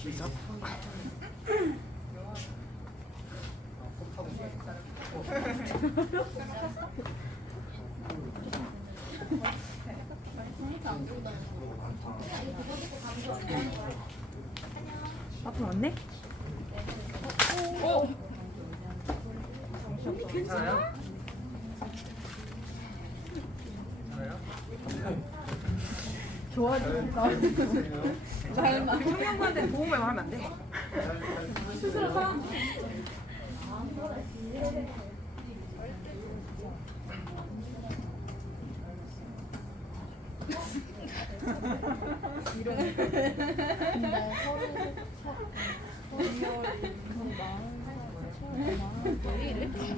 시작. 앞으로 왔네? 괜찮아요? 좋아지니까. 청년부한테 도움을 하면 안 돼. 스스로 사.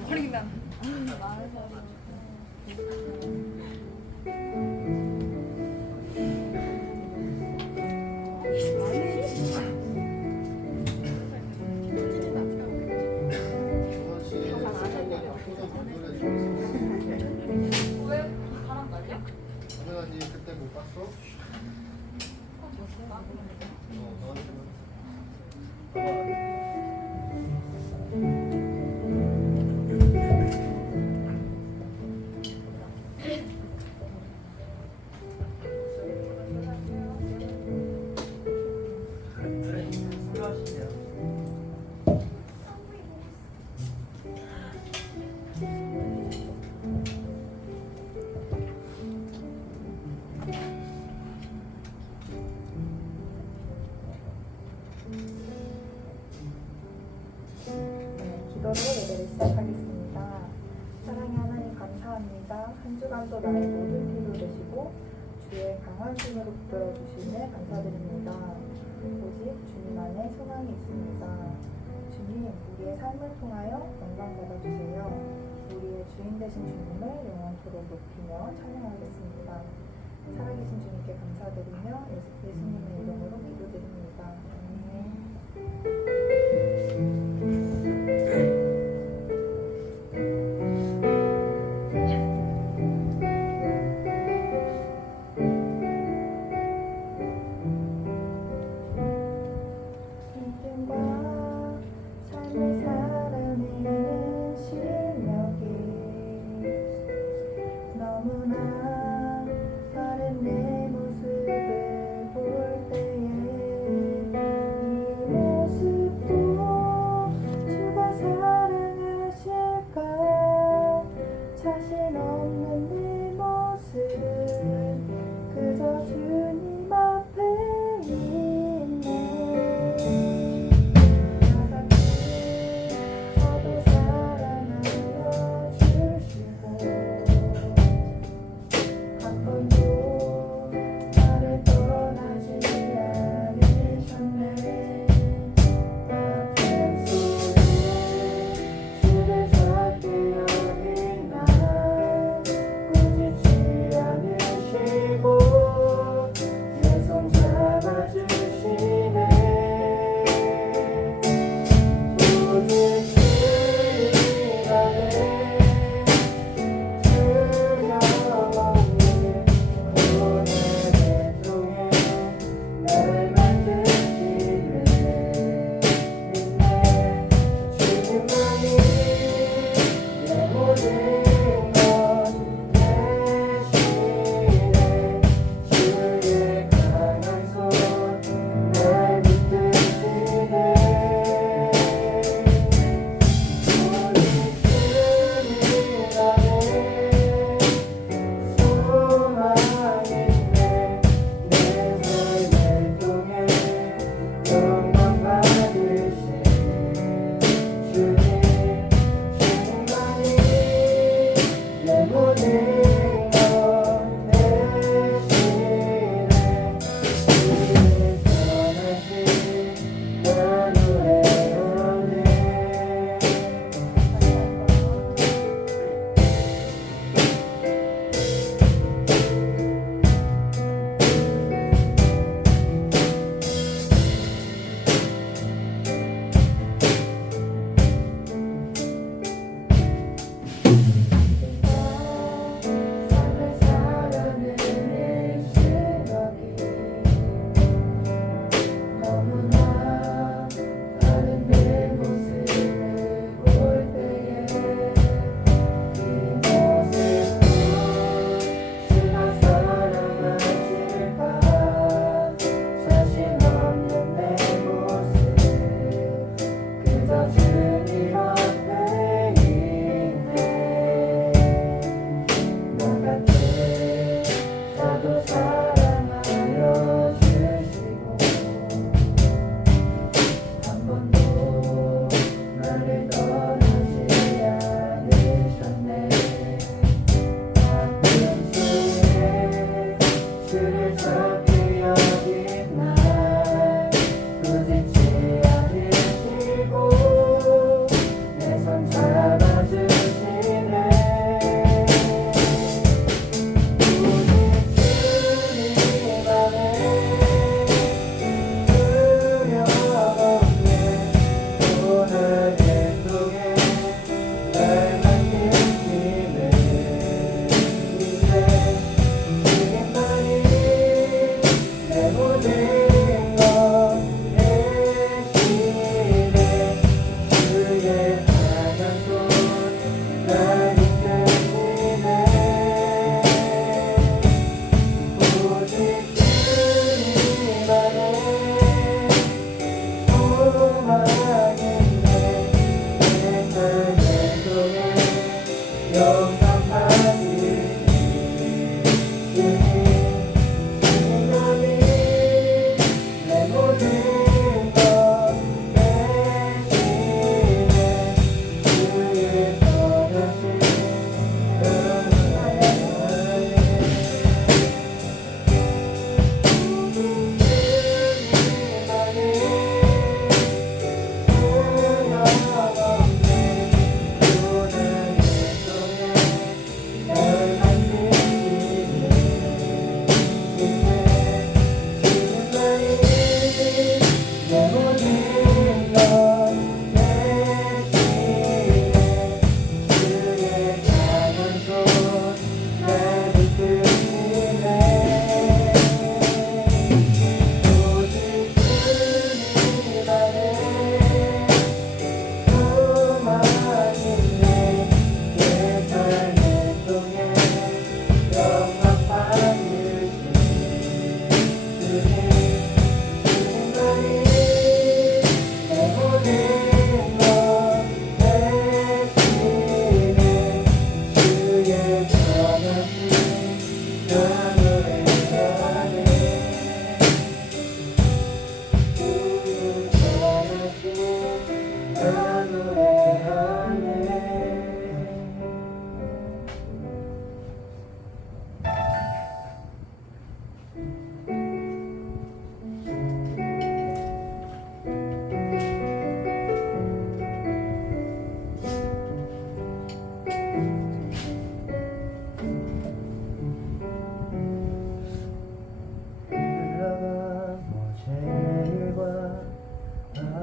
버린다. 당연하지. 그때 못 봤어? 기도로 예배를 시작하겠습니다. 사랑의 하나님 감사합니다. 한 주간도 나의 모든 필요 되시고 주의 강한 힘으로 붙들어 주심에 감사드립니다. 오직 주님 안에 소망이 있습니다. 주님, 우리의 삶을 통하여 영광 받아주세요. 우리의 주인 되신 주님을 영원토록 높이며 찬양하겠습니다. 살아계신 주님께 감사드리며 예수님의 이름으로 기도드립니다. 아멘. 믿음과 삶을 살아내는 실력이 너무나 다른 내 모습을 볼 때에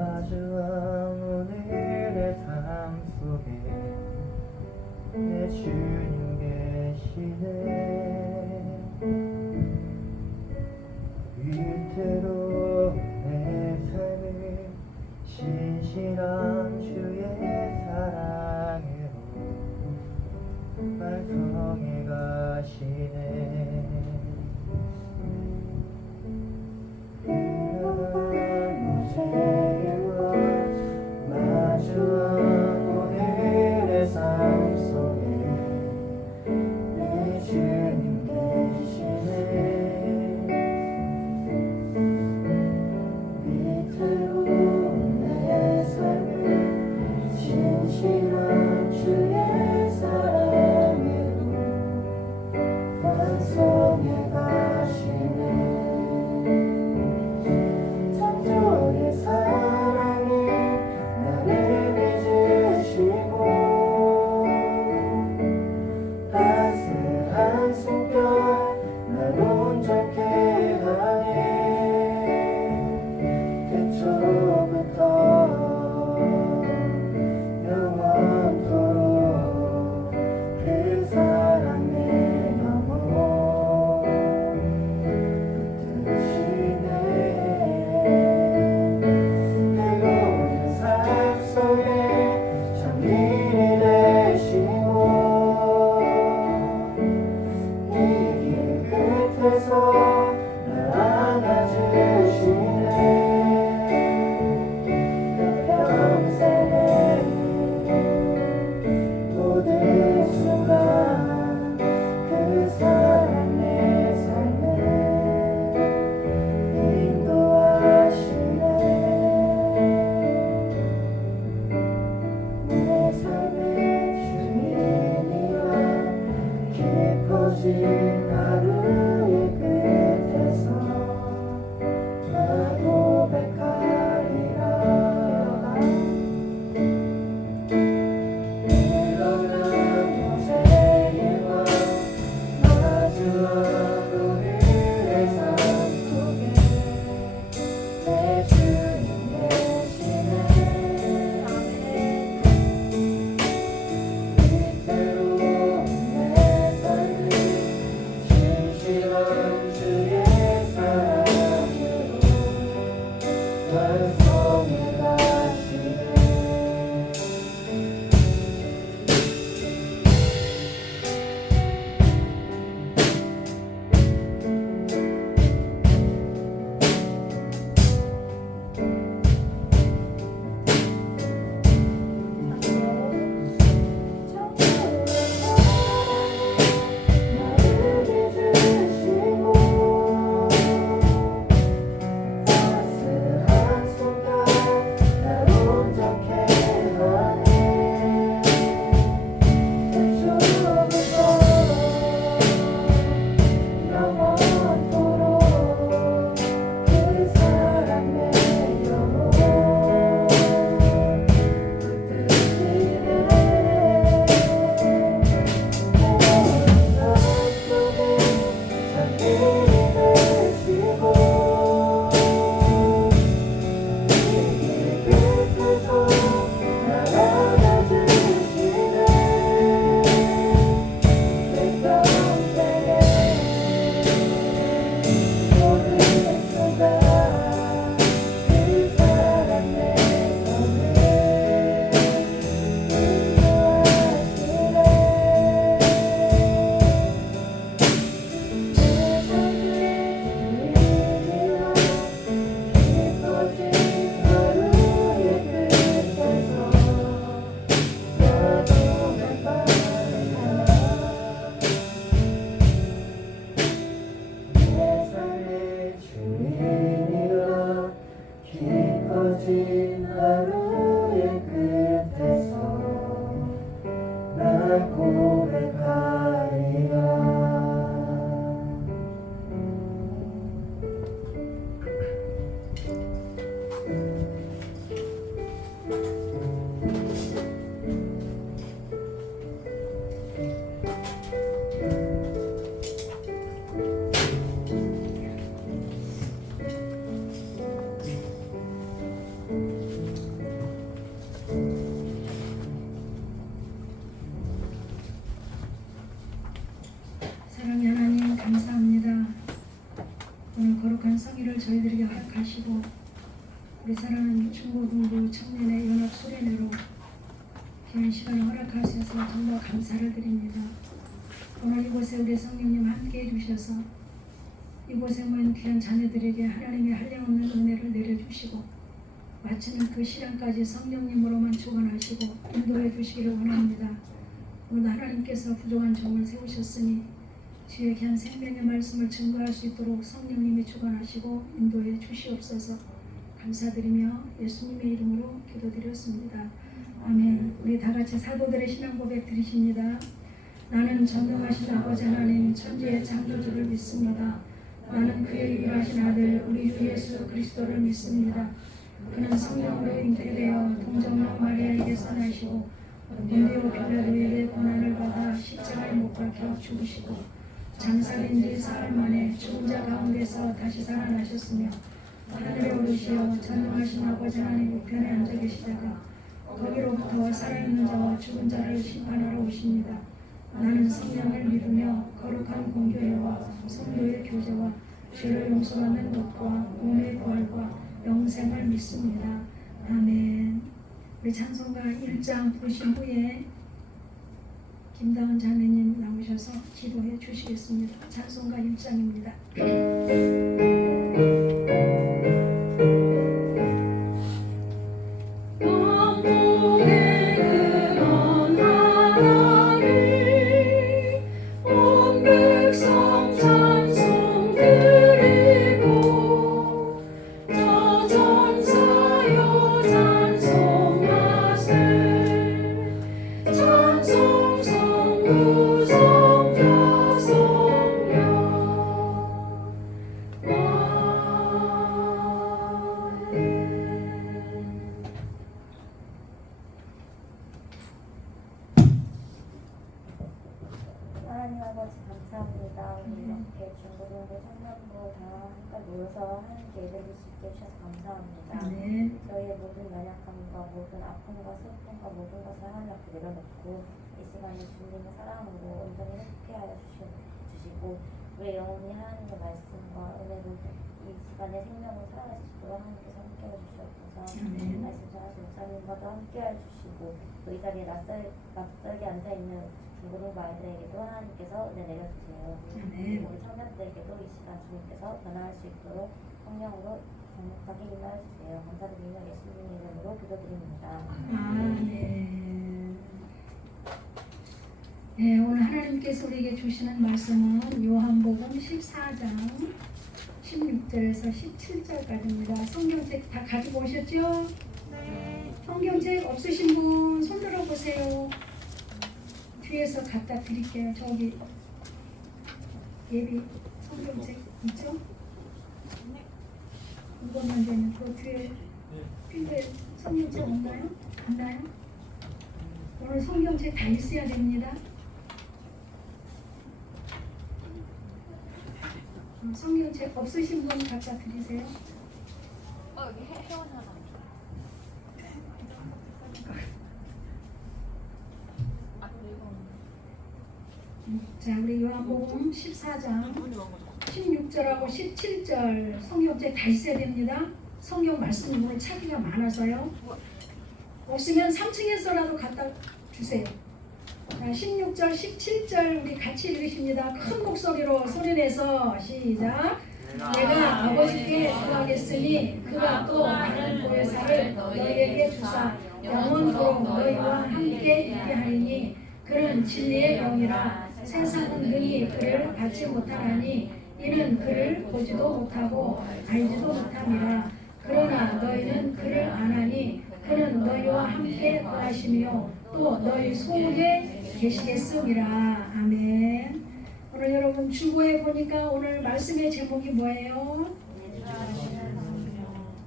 마주한 오늘의 삶 속에 내 주님 계시네. 위태로운 내 삶을 신실한 주의 사랑으로 완성해 가시네. 마주한 오늘의 삶 속에 내 주님 계시네. 위태로운 내 삶을 신실한 주의 사랑으로 완성해 가시네. 창조의 사랑이 나를 빚으시고 따스한 숨결 날 온전케 하네. 태초부터 영원토록 그 사랑 내 영혼 붙드시네. 해로운 삶 속에 참일이 되시고 이 길 끝에서 날 안아주시네. 내 평생에 모든 순간 그 사랑 내 삶을 인도하시네. 내 삶의 주인이라 깊어진 하루의 끝에서 나 고백하리라. 흘러간 어제 일과 마주한 오늘의 삶 속에 내 주님 계시네. 위태로운 내 삶을 신실한 주의 사랑으로 완성해 가시네. 깊어진 하루의 끝에서 날 고백하리라. 우리 사랑하는 중고등부 청년의 연합 소련회로 귀한 시간을 허락하셔서 정말 감사를 드립니다. 오늘 이곳에 우리 성령님 함께해 주셔서 이곳에 모인 귀한 자녀들에게 하나님의 한량없는 은혜를 내려주시고 마치는 그 시간까지 성령님으로만 주관하시고 인도해 주시기를 원합니다. 오늘 하나님께서 부족한 종을 세우셨으니 주의 귀한 생명의 말씀을 증거할 수 있도록 성령님이 주관하시고 인도해 주시옵소서. 감사드리며 예수님의 이름으로 기도드렸습니다. 아멘. 우리 다 같이 사도들의 신앙 고백 드리십니다. 나는 전능하신 아버지 하나님 천지의 창조주를 믿습니다. 나는 그의 유일하신 아들 우리 주 예수 그리스도를 믿습니다. 그는 성령으로 잉태되어 동정녀 마리아에게서 나시고 본디오 빌라도에게 고난을 받아 십자가에 못 박혀 죽으시고 장사된 지 사흘 만에 죽은 자 가운데서 다시 살아나셨으며 하늘에 오르시어 전능하신 아버지 하나님 우편에 앉아 계시다가 거기로부터 살아있는 자와 죽은 자를 심판하러 오십니다. 나는 성령을 믿으며 거룩한 공교회와 성도의 교제와 죄를 용서받는 것과 몸의 부활과 영생을 믿습니다. 아멘. 우리 찬송가 1장 부르신 후에 김다은 자매님 나오셔서 기도해 주시겠습니다. 찬송가 1장입니다. 하나님 아버지 감사합니다. 우리 이렇게 중고등부 청년부 다 함께 모여서 하는 예배를 수 있게 해주셔서 감사합니다. 네. 저희의 모든 연약함과 모든 아픔과 슬픔과 모든 것을 하나님 앞에 내려놓고 이 시간에 주님의 사랑으로 온전히 회복케 하여 주시고 우리 영혼이 하나님의 말씀과 은혜로 이 시간에 생명을 살아갈 수 있도록 하나님께서 함께 해주시옵소서. 말씀 전하신 목사님과도 함께 해주시고 또 이 자리에 낯설게 앉아있는 중고등부 아이들에게도 하나님께서 은혜 내려주세요. 우리 청년들에게도 이 시간 주님께서 변화할 수 있도록 성령으로 강력하게 임하여주세요. 감사드리며 예수님의 이름으로 기도드립니다. 아멘. 네, 오늘 하나님께서 우리에게 주시는 말씀은 요한복음 14장 16절에서 17절까지입니다. 성경책 다 가지고 오셨죠? 네. 성경책 없으신 분 손 들어보세요. 뒤에서 갖다 드릴게요. 저기 예비 성경책 있죠? 이것만 되면 그 뒤에 필대 성경책 없나요? 없나요? 오늘 성경책 다 있어야 됩니다. 성경책 없으신 분 갖다 드리세요. 여기 회원 하나. 자, 우리 요한복음 14장 16절하고 17절 성경책 다 있어야 됩니다. 성경 말씀 오늘 찾기가 많아서요. 없으면 3층에서라도 갖다 주세요. 자, 16절, 17절 우리 같이 읽으십니다. 큰 목소리로 소리내서 시작. 내가 아버지께 구하겠으니 그가 또 다른 보혜사를 너희에게 주사 영원토록 너희와 함께 있게 하리니 그는 진리의 영이라. 세상은 능히 그를 받지 못하나니 이는 그를 보지도 못하고 알지도 못함이라. 그러나 너희는 그를 아나니 그는 너희와 함께 거하시며 또 너희 속에 계시겠음이라. 아멘. 오늘 여러분 주보에 보니까 오늘 말씀의 제목이 뭐예요?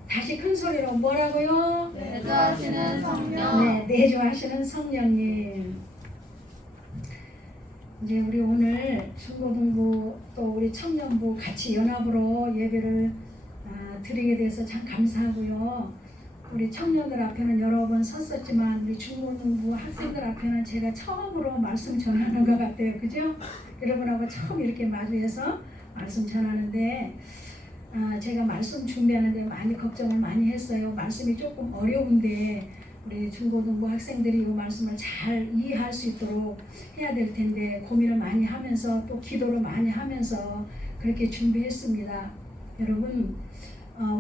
다시 큰 소리로 뭐라고요? 내주하시는 성령. 네, 내주하시는 성령님. 이제 우리 오늘 중고등부 또 우리 청년부 같이 연합으로 예배를 드리게 돼서 참 감사하고요. 우리 청년들 앞에는 여러 번 섰었지만 우리 중고등부 학생들 앞에는 제가 처음으로 말씀 전하는 것 같아요. 그죠? 여러분하고 처음 이렇게 마주해서 말씀 전하는데 제가 말씀 준비하는데 많이 걱정을 많이 했어요. 말씀이 조금 어려운데 우리 중고등부 학생들이 이 말씀을 잘 이해할 수 있도록 해야 될 텐데 고민을 많이 하면서 또 기도를 많이 하면서 그렇게 준비했습니다. 여러분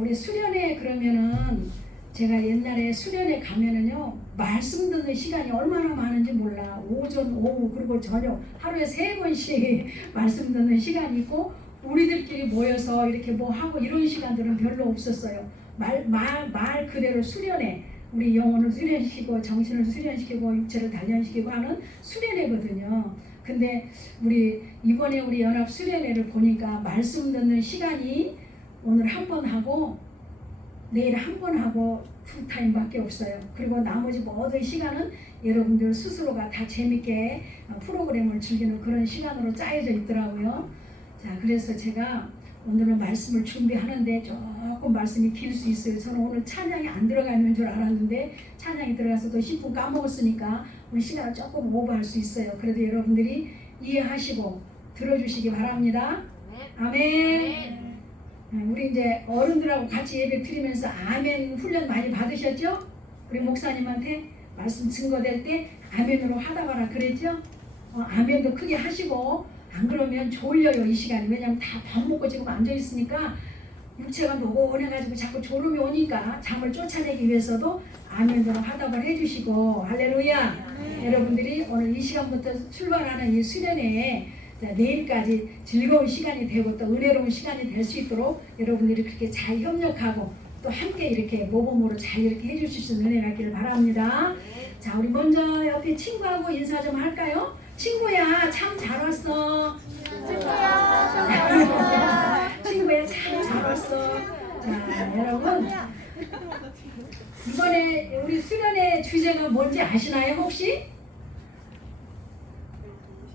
우리 수련회 그러면은 제가 옛날에 수련회 가면은요 말씀 듣는 시간이 얼마나 많은지 몰라. 오전, 오후 그리고 저녁 하루에 3번씩 말씀 듣는 시간이 있고 우리들끼리 모여서 이렇게 뭐 하고 이런 시간들은 별로 없었어요. 말 그대로 수련회, 우리 영혼을 수련시키고 정신을 수련시키고 육체를 단련시키고 하는 수련회거든요. 근데 이번에 우리 연합 수련회를 보니까 말씀 듣는 시간이 오늘 한 번 하고 내일 한 번 하고 풀타임밖에 없어요. 그리고 나머지 모든 시간은 여러분들 스스로가 다 재밌게 프로그램을 즐기는 그런 시간으로 짜여져 있더라고요. 자, 그래서 제가 오늘은 말씀을 준비하는데 조금 말씀이 길 수 있어요. 저는 오늘 찬양이 안 들어가 있는 줄 알았는데 찬양이 들어가서도 10분 까먹었으니까 우리 시간을 조금 오버할 수 있어요. 그래도 여러분들이 이해하시고 들어주시기 바랍니다. 아멘. 우리 이제 어른들하고 같이 예배 드리면서 아멘 훈련 많이 받으셨죠? 우리 목사님한테 말씀 증거될 때 아멘으로 하다 가라 그랬죠? 아멘도 크게 하시고 안 그러면 졸려요 이 시간이. 왜냐면 다 밥 먹고 지금 앉아 있으니까 육체가 노곤해가지고 자꾸 졸음이 오니까 잠을 쫓아내기 위해서도 아멘으로 화답을 해주시고 할렐루야. 여러분들이 오늘 이 시간부터 출발하는 이 수련회에 내일까지 즐거운 시간이 되고 또 은혜로운 시간이 될 수 있도록 여러분들이 그렇게 잘 협력하고 또 함께 이렇게 모범으로 잘 이렇게 해주실 수 있는 은혜가 있기를 바랍니다. 자, 우리 먼저 옆에 친구하고 인사 좀 할까요? 친구야 참 잘 왔어. 친구야 참 잘 왔어. 자, 여러분 이번에 우리 수련회 주제가 뭔지 아시나요 혹시?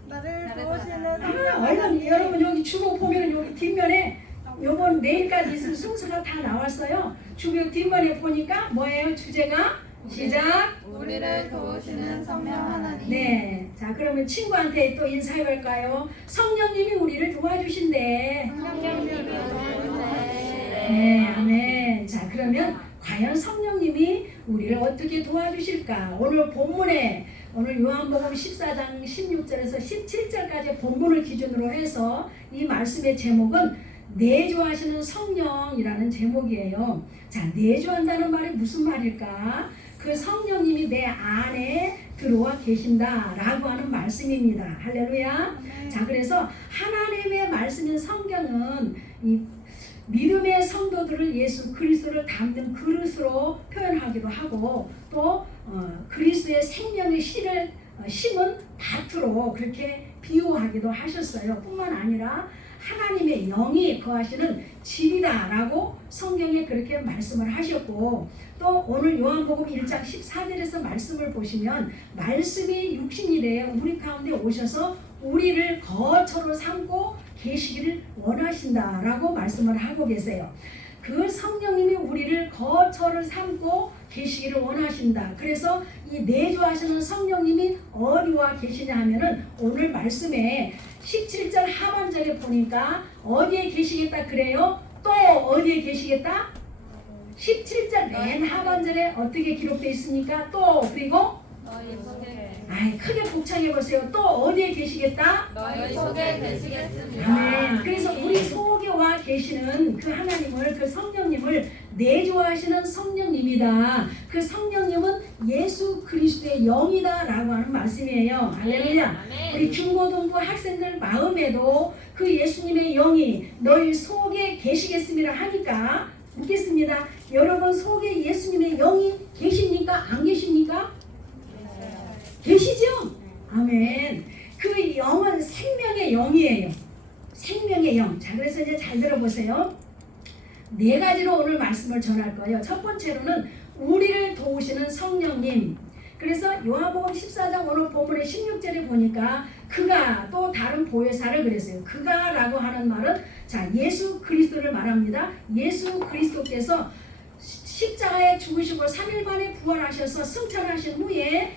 나를 도우시는 성령. 얼른 여러분 여기 주보 보면 여기 뒷면에 요번 내일까지 있을 순서가 다 나왔어요. 주보 뒷면에 보니까 뭐예요? 주제가 시작. 우리를 도우시는 성령 하나님. 네, 자 그러면 친구한테 또 인사해 볼까요? 성령님이 우리를 도와주신대. 성령님을 도우시네. 네, 아멘. 자 그러면 과연 성령님이 우리를 어떻게 도와주실까? 오늘 본문에 오늘 요한복음 14장 16절에서 17절까지 본문을 기준으로 해서 이 말씀의 제목은 내주하시는 성령이라는 제목이에요. 자, 내주한다는 말이 무슨 말일까? 그 성령님이 내 안에 들어와 계신다라고 하는 말씀입니다. 할렐루야. 자, 그래서 하나님의 말씀인 성경은 이 믿음의 성도들을 예수 그리스도를 담는 그릇으로 표현하기도 하고 또 그리스도의 생명의 씨를 심은 밭으로 그렇게 비유하기도 하셨어요. 뿐만 아니라 하나님의 영이 거하시는 집이다라고 성경에 그렇게 말씀을 하셨고 또 오늘 요한복음 1장 14절에서 말씀을 보시면 말씀이 육신이 되어 우리 가운데 오셔서 우리를 거처로 삼고 계시기를 원하신다라고 말씀을 하고 계세요. 그 성령님이 우리를 거처를 삼고 계시기를 원하신다. 그래서 이 내주하시는 성령님이 어디와 계시냐 하면은 오늘 말씀에 17절 하반절에 보니까 어디에 계시겠다 그래요? 또 어디에 계시겠다? 17절 맨 하반절에 어떻게 기록되어 있습니까? 또 그리고 너희 속에 아이 크게 복창해 보세요. 또 어디에 계시겠다? 너희 속에 계시겠습니다. 아멘. 그래서 우리 속에 와 계시는 그 하나님을 그 성령님을 내주하시는 성령님이다. 그 성령님은 예수 그리스도의 영이다라고 하는 말씀이에요. 할렐루야. 우리 중고등부 학생들 마음에도 그 예수님의 영이 너희 속에 계시겠습니다 하니까 묻겠습니다. 여러분 속에 예수님의 영이 계십니까? 안 계십니까? 계시죠? 아멘. 그 영은 생명의 영이에요. 생명의 영. 자, 그래서 이제 잘 들어보세요. 4가지로 오늘 말씀을 전할 거예요. 첫 번째로는 우리를 도우시는 성령님. 그래서 요한복음 14장 오늘 본문의 16절에 보니까 그가 또 다른 보혜사를 그랬어요. 그가라고 하는 말은 자 예수 그리스도를 말합니다. 예수 그리스도께서 십자가에 죽으시고 3일 만에 부활하셔서 승천하신 후에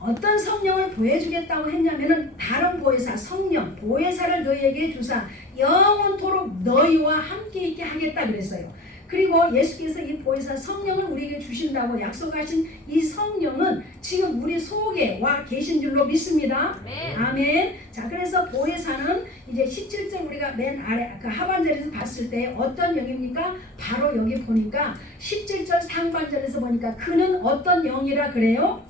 어떤 성령을 보여주겠다고 했냐면은 다른 보혜사 성령 보혜사를 너희에게 주사 영원토록 너희와 함께 있게 하겠다 그랬어요. 그리고 예수께서 이 보혜사 성령을 우리에게 주신다고 약속하신 이 성령은 지금 우리 속에 와 계신 줄로 믿습니다. 아멘. 자, 그래서 보혜사는 이제 17절 우리가 맨 아래 그 하반절에서 봤을 때 어떤 영입니까? 바로 여기 보니까 17절 상반절에서 보니까 그는 어떤 영이라 그래요?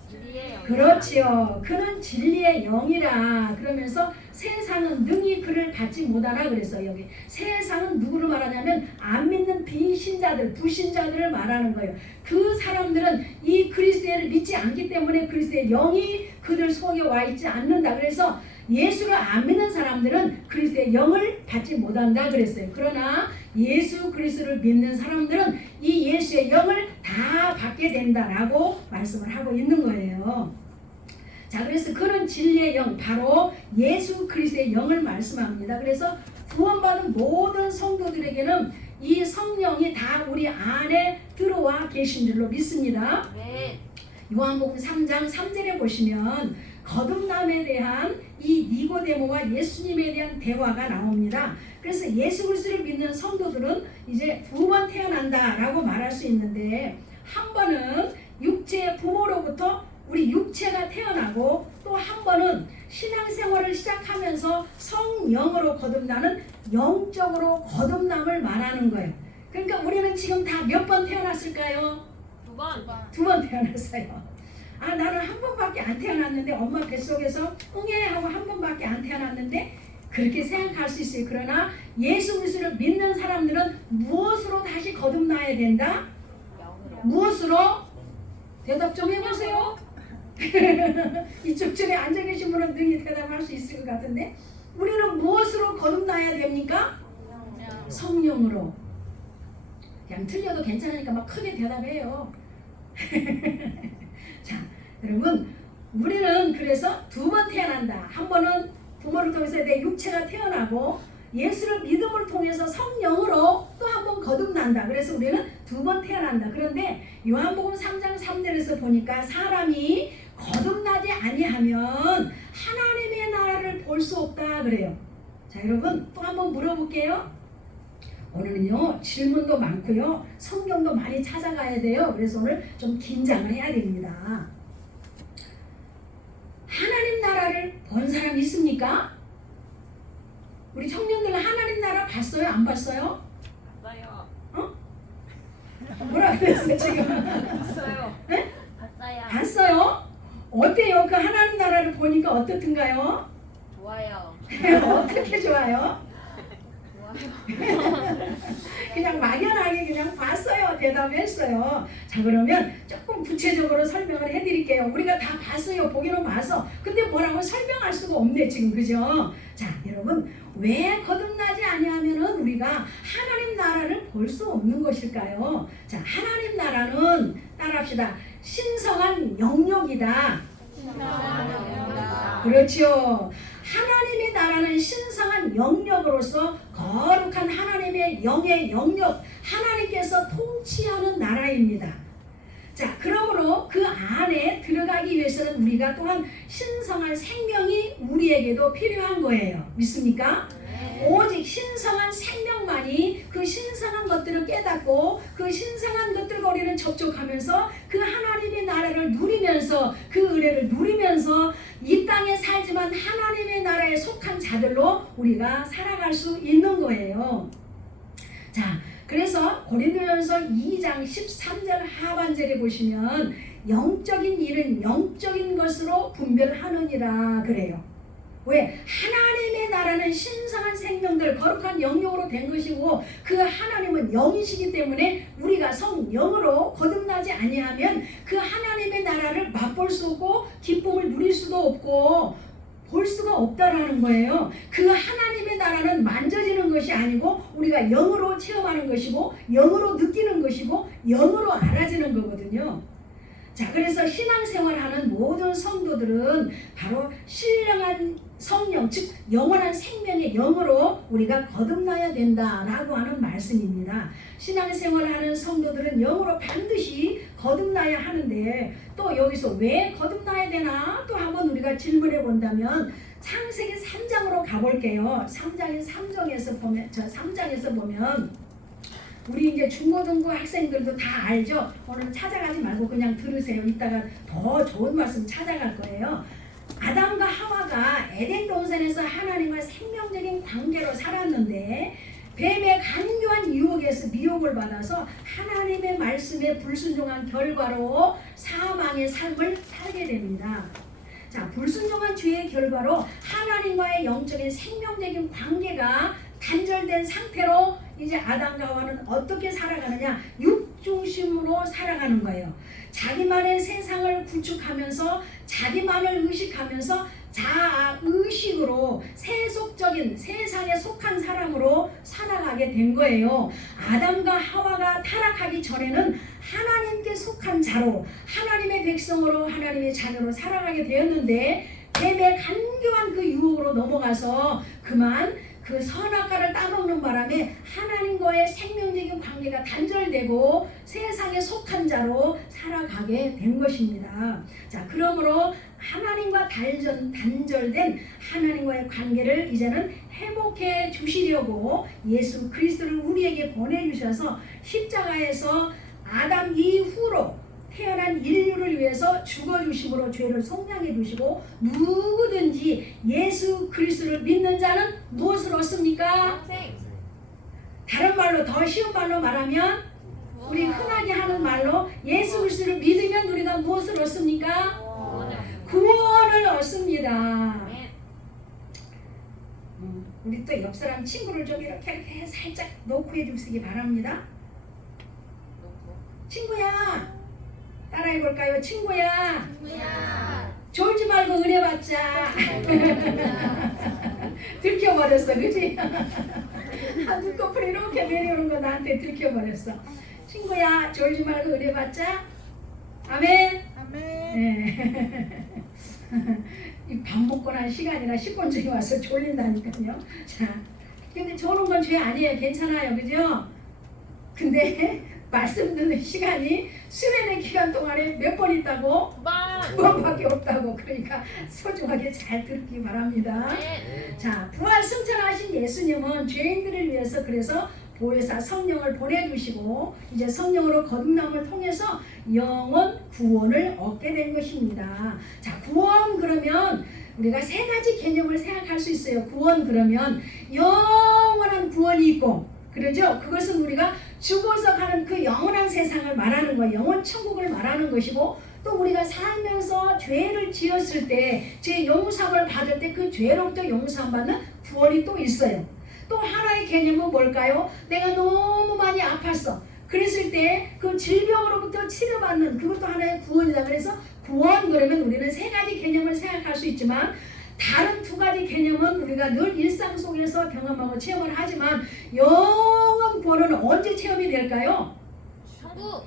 그렇지요. 그는 진리의 영이라 그러면서 세상은 능히 그를 받지 못하라 그랬어요. 여기 세상은 누구를 말하냐면 안 믿는 비신자들, 불신자들을 말하는 거예요. 그 사람들은 이 그리스도를 믿지 않기 때문에 그리스도의 영이 그들 속에 와 있지 않는다. 그래서 예수를 안 믿는 사람들은 그리스도의 영을 받지 못한다 그랬어요. 그러나 예수 그리스도를 믿는 사람들은 이 예수의 영을 다 받게 된다라고 말씀을 하고 있는 거예요. 자, 그래서 그런 진리의 영, 바로 예수 그리스도의 영을 말씀합니다. 그래서 구원받은 모든 성도들에게는 이 성령이 다 우리 안에 들어와 계신 줄로 믿습니다. 요한복음 3장 3절에 보시면 거듭남에 대한 이 니고데모와 예수님에 대한 대화가 나옵니다. 그래서 예수 그리스도를 믿는 성도들은 이제 두 번 태어난다라고 말할 수 있는데, 한 번은 육체의 부모로부터 우리 육체가 태어나고, 또 한 번은 신앙생활을 시작하면서 성령으로 거듭나는 영적으로 거듭남을 말하는 거예요. 그러니까 우리는 지금 다 몇 번 태어났을까요? 두 번 태어났어요. 아, 나는 한 번밖에 안 태어났는데, 엄마 뱃속에서 응애 하고 한 번밖에 안 태어났는데, 그렇게 생각할 수 있어요. 그러나 예수 그리스도를 믿는 사람들은 무엇으로 다시 거듭나야 된다? 무엇으로? 대답 좀 해보세요. 이쪽 쪽에 앉아 계신 분은 능히 대답할 수 있을 것 같은데, 우리는 무엇으로 거듭나야 됩니까? 성령으로. 그냥 틀려도 괜찮으니까 막 크게 대답해요. 자, 여러분, 우리는 그래서 두 번 태어난다. 한 번은 부모를 통해서 내 육체가 태어나고, 예수를 믿음을 통해서 성령으로 또 한 번 거듭난다. 그래서 우리는 두 번 태어난다. 그런데 요한복음 3장 3절에서 보니까 사람이 거듭나지 아니하면 하나님의 나라를 볼 수 없다 그래요. 자, 여러분, 또 한 번 물어볼게요. 오늘은요, 질문도 많고요, 성경도 많이 찾아가야 돼요. 그래서 오늘 좀 긴장을 해야 됩니다. 하나님 나라를 본 사람 있습니까? 우리 청년들은 하나님 나라 봤어요? 안 봤어요? 봤어요. 어? 뭐라 그랬어요 지금? 봤어요. 네? 봤어요. 봤어요? 어때요? 그 하나님 나라를 보니까 어떻든가요? 좋아요. 어떻게 좋아요? 좋아요. 그냥 막연하게 그냥 봤어요. 대답했어요. 자, 그러면 조금 구체적으로 설명을 해드릴게요. 우리가 다 봤어요. 보기는 봐서. 근데 뭐라고 설명할 수가 없네 지금, 그죠? 자, 여러분, 왜 거듭나지 아니하면은 우리가 하나님 나라를 볼 수 없는 것일까요? 자, 하나님 나라는 따라합시다. 신성한 영역이다. 그렇죠. 하나님의 나라는 신성한 영역으로서 거룩한 하나님의 영의 영역, 하나님께서 통치하는 나라입니다. 자, 그러므로 그 안에 들어가기 위해서는 우리가 또한 신성한 생명이 우리에게도 필요한 거예요. 믿습니까? 오직 신성한 생명만이 그 신성한 것들을 깨닫고 그 신성한 것들과 우리는 접촉하면서 그 하나님의 나라를 누리면서 그 은혜를 누리면서 이 땅에 살지만 하나님의 나라에 속한 자들로 우리가 살아갈 수 있는 거예요. 자, 그래서 고린도전서 2장 13절 하반절에 보시면 영적인 일은 영적인 것으로 분별하느니라 그래요. 왜? 하나님의 나라는 신성한 생명들, 거룩한 영역으로 된 것이고, 그 하나님은 영이시기 때문에 우리가 성령으로 거듭나지 아니하면 그 하나님의 나라를 맛볼 수 없고 기쁨을 누릴 수도 없고 볼 수가 없다라는 거예요. 그 하나님의 나라는 만져지는 것이 아니고 우리가 영으로 체험하는 것이고 영으로 느끼는 것이고 영으로 알아지는 거거든요. 자, 그래서 신앙생활하는 모든 성도들은 바로 신령한 성령, 즉 영원한 생명의 영으로 우리가 거듭나야 된다라고 하는 말씀입니다. 신앙생활하는 성도들은 영으로 반드시 거듭나야 하는데 또 여기서 왜 거듭나야 되나 또 한번 우리가 질문해 본다면 창세기 3장으로 가볼게요. 3장에서 보면 우리 이제 중고등부 학생들도 다 알죠? 오늘 찾아가지 말고 그냥 들으세요. 이따가 더 좋은 말씀 찾아갈 거예요. 아담과 하와가 에덴 동산에서 하나님과 생명적인 관계로 살았는데 뱀의 간교한 유혹에서 미혹을 받아서 하나님의 말씀에 불순종한 결과로 사망의 삶을 살게 됩니다. 자, 불순종한 죄의 결과로 하나님과의 영적인 생명적인 관계가 단절된 상태로 이제 아담과 하와는 어떻게 살아가느냐? 육중심으로 살아가는 거예요. 자기만의 세상을 구축하면서 자기만을 의식하면서 자아의식으로 세속적인 세상에 속한 사람으로 살아가게 된 거예요. 아담과 하와가 타락하기 전에는 하나님께 속한 자로 하나님의 백성으로 하나님의 자녀로 살아가게 되었는데 뱀의 간교한 그 유혹으로 넘어가서 그만 그 선악과를 따먹는 바람에 하나님과의 생명적인 관계가 단절되고 세상에 속한 자로 살아가게 된 것입니다. 자, 그러므로 하나님과 단절된 하나님과의 관계를 이제는 회복해 주시려고 예수 그리스도를 우리에게 보내주셔서 십자가에서 아담 이후로 태어난 인류를 위해서 죽어주심으로 죄를 속량해 주시고 누구든지 예수 그리스도를 믿는 자는 무엇을 얻습니까? 다른 말로 더 쉬운 말로 말하면 우리 흔하게 하는 말로 예수 그리스도를 믿으면 우리가 무엇을 얻습니까? 구원을 얻습니다. 우리 또 옆 사람 친구를 좀 이렇게 살짝 놓고 해주시기 바랍니다. 친구야, 따라해볼까요? 친구야, 졸지 말고 은혜 받자. 들켜버렸어, 그치? 눈꺼풀 이렇게 내려오는 거 나한테 들켜버렸어. 친구야, 졸지 말고 은혜 받자. 아멘. 네. 이 밥 먹고 난 시간이라 10분쯤에 와서 졸린다니까요. 자, 근데 조는 건 죄 아니에요. 괜찮아요, 그죠? 근데 말씀 듣는 시간이 수련의 기간 동안에 몇 번 있다고? 두 번밖에 없다고. 그러니까 소중하게 잘 듣기 바랍니다. 자, 부활 승천하신 예수님은 죄인들을 위해서 그래서 보혜사 성령을 보내주시고 이제 성령으로 거듭남을 통해서 영원 구원을 얻게 된 것입니다. 자, 구원 그러면 우리가 세 가지 개념을 생각할 수 있어요. 구원 그러면 영원한 구원이 있고, 그러죠? 그것은 우리가 죽어서 가는 그 영원한 세상을 말하는 거예요. 영원 천국을 말하는 것이고, 또 우리가 살면서 죄를 지었을 때 죄 용서를 받을 때 그 죄로부터 용서받는 구원이 또 있어요. 또 하나의 개념은 뭘까요? 내가 너무 많이 아팠어. 그랬을 때 그 질병으로부터 치료받는 그것도 하나의 구원이다. 그래서 구원 그러면 우리는 세 가지 개념을 생각할 수 있지만 다른 두 가지 개념은 우리가 늘 일상 속에서 경험하고 체험을 하지만 영원 구원은 언제 체험이 될까요? 천국.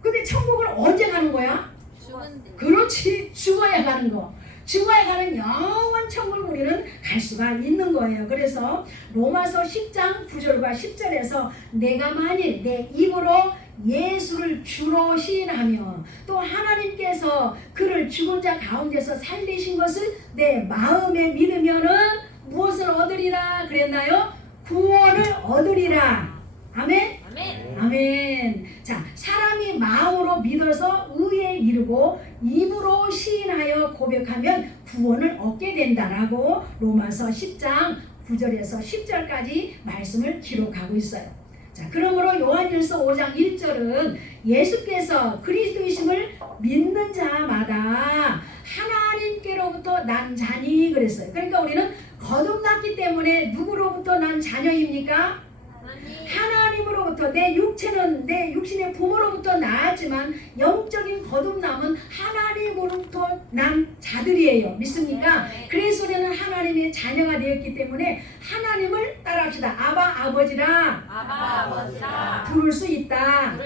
근데 천국을 언제 가는 거야? 그렇지, 죽어야 가는 거. 죽어야 가는 영원 천국을 우리는 갈 수가 있는 거예요. 그래서 로마서 10장 9절과 10절에서 내가 만일 내 입으로 예수를 주로 시인하며 또 하나님께서 그를 죽은 자 가운데서 살리신 것을 내 마음에 믿으면은 무엇을 얻으리라 그랬나요? 구원을 얻으리라. 아멘? 아멘. 자, 사람이 마음으로 믿어서 의에 이르고 입으로 시인하여 고백하면 구원을 얻게 된다라고 로마서 10장 9절에서 10절까지 말씀을 기록하고 있어요. 자, 그러므로 요한일서 5장 1절은 예수께서 그리스도이심을 믿는 자마다 하나님께로부터 난 자니 그랬어요. 그러니까 우리는 거듭났기 때문에 누구로부터 난 자녀입니까? 하나님으로부터. 내 육체는 내 육신의 부모로부터 나았지만 영적인 거듭남은 하나님으로부터 난 자들이에요. 믿습니까? 그래서 우리는 하나님의 자녀가 되었기 때문에 하나님을 따라합시다. 아바 아버지라 부를 수 있다.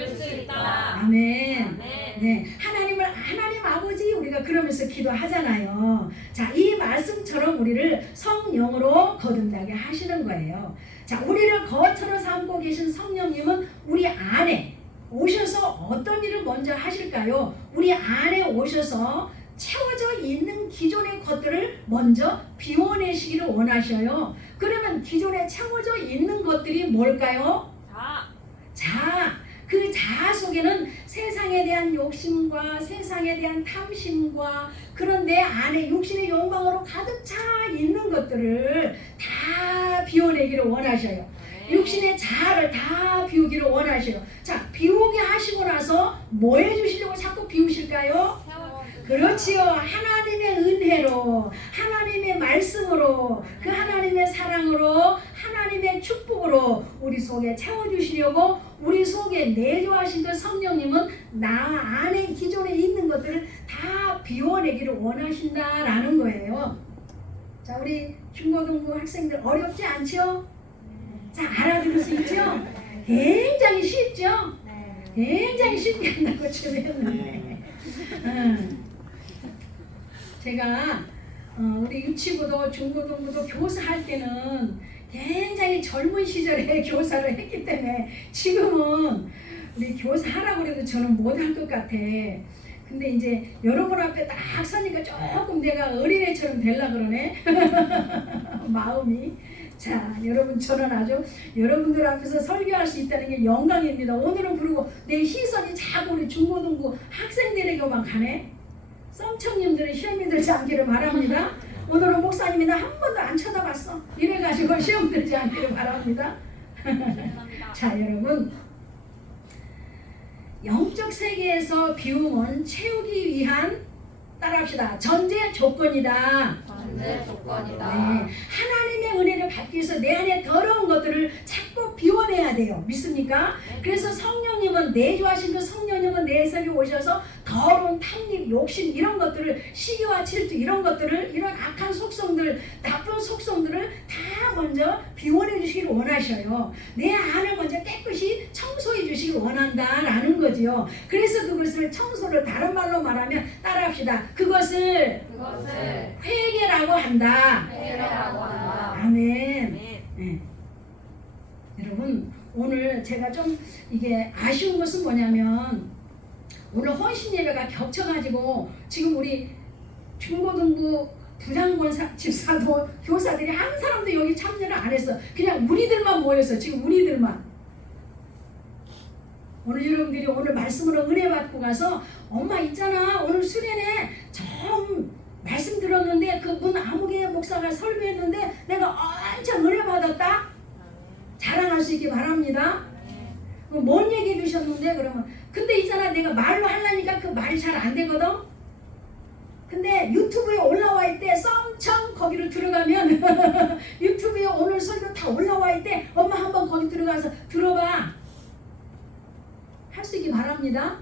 아멘. 네, 하나님을 바라보면서 기도하잖아요. 자, 이 말씀처럼 우리를 성령으로 거듭나게 하시는 거예요. 자, 우리를 거처로 삼고 계신 성령님은 우리 안에 오셔서 어떤 일을 먼저 하실까요? 우리 안에 오셔서 채워져 있는 기존의 것들을 먼저 비워내시기를 원하셔요. 그러면 기존에 채워져 있는 것들이 뭘까요? 자, 그 자아 속에는 세상에 대한 욕심과 세상에 대한 탐심과 그런 내 안에 육신의 욕망으로 가득 차 있는 것들을 다 비워내기를 원하셔요. 육신의 자아를 다 비우기를 원하셔요. 자, 비우게 하시고 나서 뭐 해주시려고 자꾸 비우실까요? 그렇지요. 하나님의 은혜로, 하나님의 말씀으로, 그 하나님의 사랑으로, 하나님의 축복으로 우리 속에 채워주시려고 우리 속에 내주하신 그 성령님은 나 안에 기존에 있는 것들을 다 비워내기를 원하신다라는 거예요. 자, 우리 중고등부 학생들 어렵지 않죠? 자, 알아들을 수 있죠? 굉장히 쉽죠? 굉장히 쉽게 한다고 준비했는데 제가 우리 유치부도 중고등부도 교사할 때는 굉장히 젊은 시절에 교사를 했기 때문에 지금은 우리 교사하라고 해도 저는 못할 것 같아. 근데 이제 여러분 앞에 딱 서니까 조금 내가 어린애처럼 되려고 그러네. 마음이. 자, 여러분 저는 아주 여러분들 앞에서 설교할 수 있다는 게 영광입니다. 오늘은 그리고 내 시선이 자꾸 우리 중고등부 학생들에게만 가네. 썸청님들은 시험이 들지 않기를 바랍니다. 오늘은 목사님이 나 한 번도 안 쳐다봤어. 이래가지고 시험 들지 않기를 바랍니다. 자, 여러분 영적 세계에서 비움은 채우기 위한 따라합시다. 전제 조건이다. 전제 조건이다. 네. 하나님의 은혜를 받기 위해서 내 안에 더러운 것들을 자꾸 비워내야 돼요. 믿습니까? 그래서 성령님은 내주하신 그 성령님은 내 속에 오셔서 더러운 탐닉, 욕심 이런 것들을 시기와 질투 이런 것들을 이런 악한 속성들, 나쁜 속성들을 다 먼저 비워내 주시기를 원하셔요. 내 안을 먼저 깨끗이 청소해 주시기를 원한다라는 거지요. 그래서 그것을 청소를 다른 말로 말하면 따라합시다. 그것을 회개라고 한다. 회개라고 한다. 아멘. 네. 여러분 오늘 제가 좀 이게 아쉬운 것은 뭐냐면 오늘 헌신 예배가 겹쳐가지고 지금 우리 중고등부 부장권사 집사도 교사들이 한 사람도 여기 참여를 안 했어. 그냥 우리들만 모였어. 지금 우리들만. 오늘 여러분들이 오늘 말씀으로 은혜 받고 가서 엄마 있잖아 오늘 수련회 처음 말씀 들었는데 그분 아무개 목사가 설교했는데 내가 엄청 은혜 받았다. 자랑할 수 있기 바랍니다. 뭔 얘기 주셨는데 그러면 근데 있잖아 내가 말로 하려니까 그 말이 잘 안 되거든. 근데 유튜브에 올라와 있대. 썸청 거기로 들어가면 유튜브에 오늘 설교 다 올라와 있대. 엄마 한번 거기 들어가서 들어봐. 할 수 있기 바랍니다.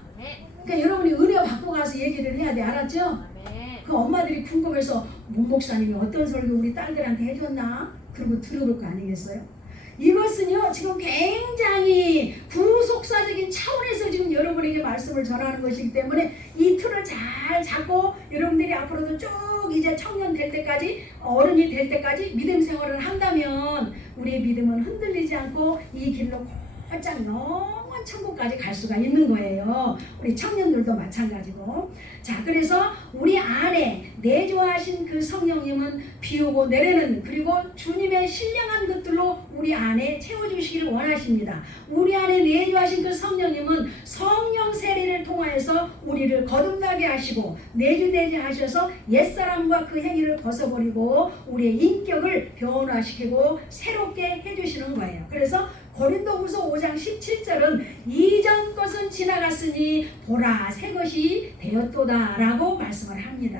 그러니까 여러분이 은혜 받고 가서 얘기를 해야 돼. 알았죠? 그 엄마들이 궁금해서 문 목사님이 어떤 설교 우리 딸들한테 해줬나? 그러고 들어볼 거 아니겠어요? 이것은요 지금 굉장히 구속사적인 차원에서 지금 여러분에게 말씀을 전하는 것이기 때문에 이 틀을 잘 잡고 여러분들이 앞으로도 쭉 이제 청년 될 때까지 어른이 될 때까지 믿음 생활을 한다면 우리의 믿음은 흔들리지 않고 이 길로 곧장 영원 천국까지 갈 수가 있는 거예요. 우리 청년들도 마찬가지고. 자, 그래서 우리 안에 내주하신 그 성령님은 비우고 내려는 그리고 주님의 신령한 것들로 우리 안에 채워주시기를 원하십니다. 우리 안에 내주하신 그 성령님은 성령 세례를 통하여서 우리를 거듭나게 하시고 내주되게 하셔서 옛사람과 그 행위를 벗어버리고 우리의 인격을 변화시키고 새롭게 해주시는 거예요. 그래서 고린도후서 5장 17절은 이전 것은 지나갔으니 보라 새 것이 되었도다 라고 말씀을 합니다.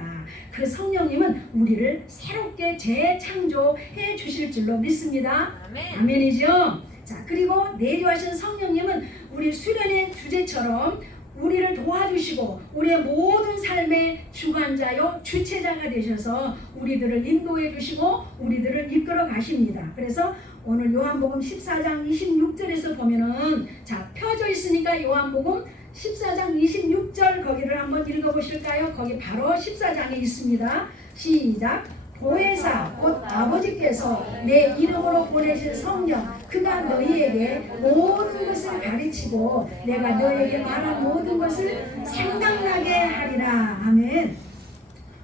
그 성령님은 우리를 새롭게 재창조해 주실 줄로 믿습니다. 아멘이죠. 자, 그리고 내주하신 성령님은 우리 수련의 주제처럼 우리를 도와주시고 우리의 모든 삶의 주관자요 주체자가 되셔서 우리들을 인도해 주시고 우리들을 이끌어 가십니다. 그래서 오늘 요한복음 14장 26절에서 보면은 자 펴져 있으니까 요한복음 14장 26절 거기를 한번 읽어보실까요? 거기 바로 14장에 있습니다. 시작. 보혜사 곧 아버지께서 내 이름으로 보내신 성령 그가 너희에게 모든 것을 가르치고 내가 너희에게 말한 모든 것을 생각나게 하리라. 아멘.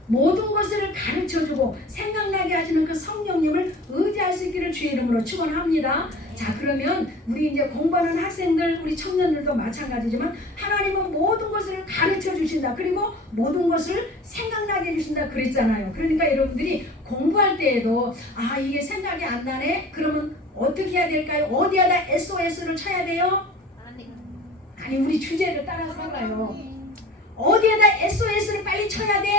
모든 것을 가르쳐주고 생각나게 하시는 그 성령님을 의지할 수 있기를 주의 이름으로 축원합니다. 자, 그러면 우리 이제 공부하는 학생들, 우리 청년들도 마찬가지지만 하나님은 모든 것을 가르쳐 주신다. 그리고 모든 것을 생각나게 해주신다 그랬잖아요. 그러니까 여러분들이 공부할 때에도 아, 이게 생각이 안 나네? 그러면 어떻게 해야 될까요? 어디에다 SOS를 쳐야 돼요? 아니, 우리 주제를 따라서 해봐요. 어디에다 SOS를 빨리 쳐야 돼?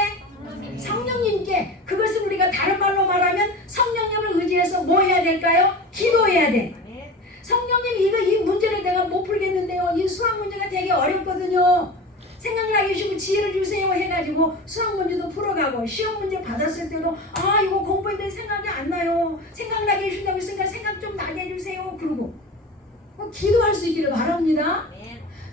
성령님께. 그것은 우리가 다른 말로 말하면 성령님을 의지해서 뭐 해야 될까요? 기도해야 돼. 성령님, 이 문제를 내가 못 풀겠는데요. 이 수학 문제가 되게 어렵거든요. 생각나게 해주시고 지혜를 주세요 해가지고 수학 문제도 풀어가고 시험 문제 받았을 때도 아, 이거 공부했는데 생각이 안 나요. 생각나게 해준다고 했으니까 생각 좀 나게 해주세요. 그러고 기도할 수 있기를 바랍니다.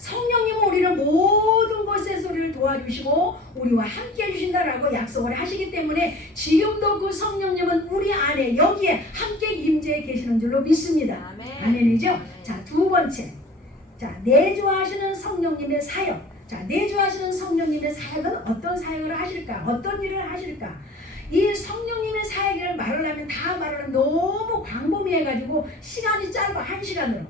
성령님은 우리를 모든 것에서 우리를 도와주시고 우리와 함께 해주신다라고 약속을 하시기 때문에 지금도 그 성령님은 우리 안에 여기에 함께 임재해 계시는 줄로 믿습니다. 아멘이죠? 자, 두 번째. 자, 내주하시는 성령님의 사역. 자, 내주하시는 성령님의 사역은 어떤 사역을 하실까? 어떤 일을 하실까? 이 성령님의 사역을 말하려면 다 말하면 너무 광범위해가지고 시간이 짧아. 1시간으로.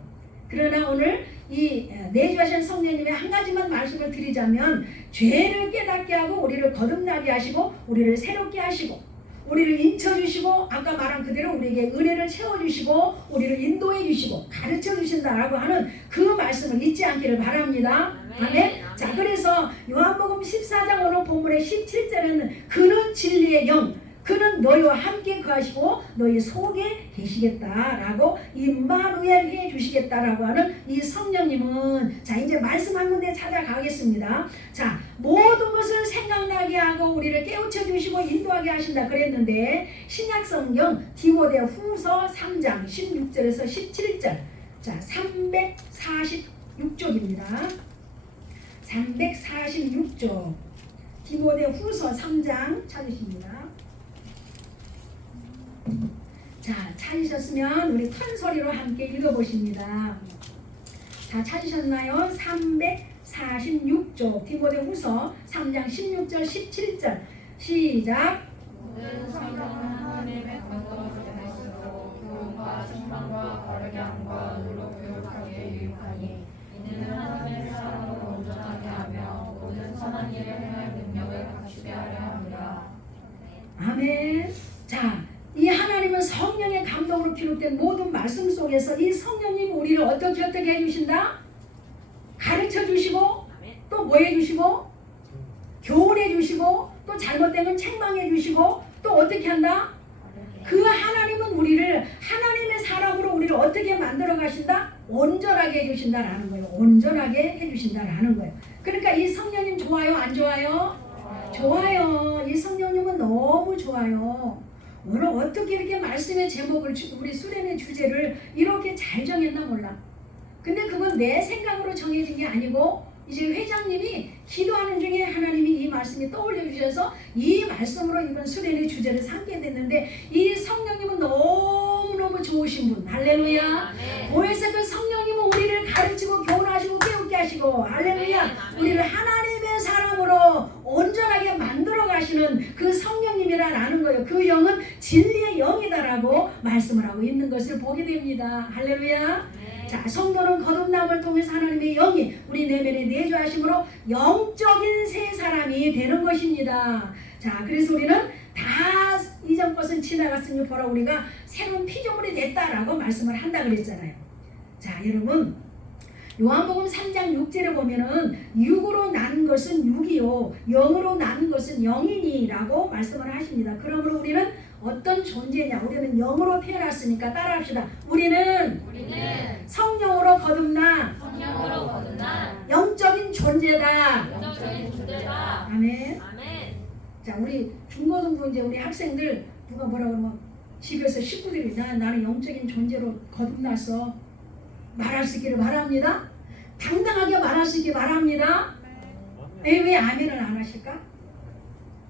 그러나 오늘 이 내주하신 성령님의 한 가지만 말씀을 드리자면 죄를 깨닫게 하고 우리를 거듭나게 하시고 우리를 새롭게 하시고 우리를 인쳐주시고 아까 말한 그대로 우리에게 은혜를 채워주시고 우리를 인도해 주시고 가르쳐 주신다라고 하는 그 말씀을 잊지 않기를 바랍니다. 아멘. 자, 그래서 요한복음 14장 오늘 본문의 17절에는 그는 진리의 영 그는 너희와 함께 거하시고 너희 속에 계시겠다라고 임마누엘 해 주시겠다라고 하는 이 성령님은 자, 이제 말씀 한 군데 찾아가겠습니다. 자, 모든 것을 생각나게 하고 우리를 깨우쳐 주시고 인도하게 하신다 그랬는데 신약성경 디모데 후서 3장 16절에서 17절 자, 346쪽입니다. 346쪽 디모데 후서 3장 찾으십니다. 자, 찾으셨으면 우리 큰 소리로 함께 읽어보십니다. 다 찾으셨나요? 346쪽 디모데 후서 3장 16절 17절 시작. 모든 성경은 하나님의 권능으로 되었으므로 교훈과 책망과 바르게 함과 눈으로 교육하기에 유익하니 이는 하나님의 사랑으로 온전하게 하며 모든 선한 일을 행할 능력을 갖추게 하려 함이라. 아멘. 자, 이 하나님은 성령의 감동으로 기록된 모든 말씀 속에서 이 성령님 우리를 어떻게 해주신다? 가르쳐 주시고 또 뭐 해주시고 교훈해 주시고 또 잘못되면 책망해 주시고 또 어떻게 한다? 그 하나님은 우리를 하나님의 사람으로 우리를 어떻게 만들어 가신다? 온전하게 해주신다라는 거예요. 온전하게 해주신다라는 거예요. 그러니까 이 성령님 좋아요? 안 좋아요? 좋아요. 이 성령님은 너무 좋아요. 오늘 어떻게 이렇게 말씀의 제목을 우리 수련의 주제를 이렇게 잘 정했나 몰라. 근데 그건 내 생각으로 정해진 게 아니고 이제 회장님이 기도하는 중에 하나님이 이 말씀이 떠올려 주셔서 이 말씀으로 이번 수련의 주제를 삼게 됐는데 이 성령님은 너무너무 좋으신 분. 할렐루야. 보혜사 그 성령님은 우리를 가르치고 교훈하시고 깨우게 하시고 할렐루야. 우리를 하나님의 사람으로 온전하게 만들어 가시는 그 성령님이라는 거예요. 그 영은 진리의 영이다라고 말씀을 하고 있는 것을 보게 됩니다. 할렐루야. 자, 성도는 거듭남을 통해서 하나님의 영이 우리 내면에 내주하심으로 영적인 새 사람이 되는 것입니다. 자, 그래서 우리는 다 이전 것은 지나갔으니 보라 우리가 새로운 피조물이 됐다라고 말씀을 한다 그랬잖아요. 자, 여러분 요한복음 3장 6절에 보면은 육으로 난 것은 육이요 영으로 난 것은 영이니라고 말씀을 하십니다. 그러므로 우리는 어떤 존재냐? 우리는 영으로 태어났으니까 따라합시다. 우리는 성령으로 거듭난 영적인 존재다. 아멘. 자, 우리 중고등부 이제 우리 학생들 누가 뭐라 그러면 집에서 식구들이 나는 영적인 존재로 거듭났어 말할 수 있기를 바랍니다. 당당하게 말할 수 있게 바랍니다. 왜 아멘을 안 하실까?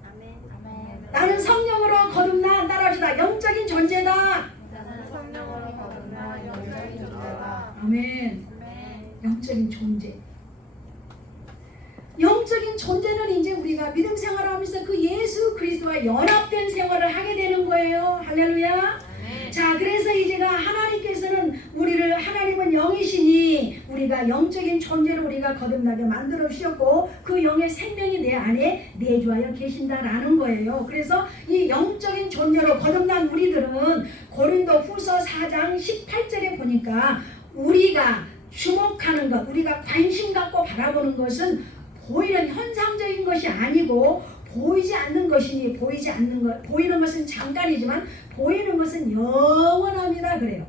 아멘. 아멘. 나는 성령으로 거듭나 따라합시다. 영적인 존재다. 나는 성령으로 거듭나 영적인 존재다. 아멘. 아멘. 영적인 존재. 영적인 존재는 이제 우리가 믿음 생활을 하면서 그 예수 그리스도와 연합된 생활을 하게 되는 거예요. 할렐루야. 자, 그래서 이제가 하나님께서는 우리를, 하나님은 영이시니 우리가 영적인 존재를 우리가 거듭나게 만들어 주셨고 그 영의 생명이 내 안에 내주하여 계신다라는 거예요. 그래서 이 영적인 존재로 거듭난 우리들은 고린도 후서 4장 18절에 보니까 우리가 주목하는 것, 우리가 관심 갖고 바라보는 것은 보이는 현상적인 것이 아니고 보이지 않는 것이니 보이지 않는 것, 보이는 것은 잠깐이지만 보이는 것은 영원합니다. 그래요.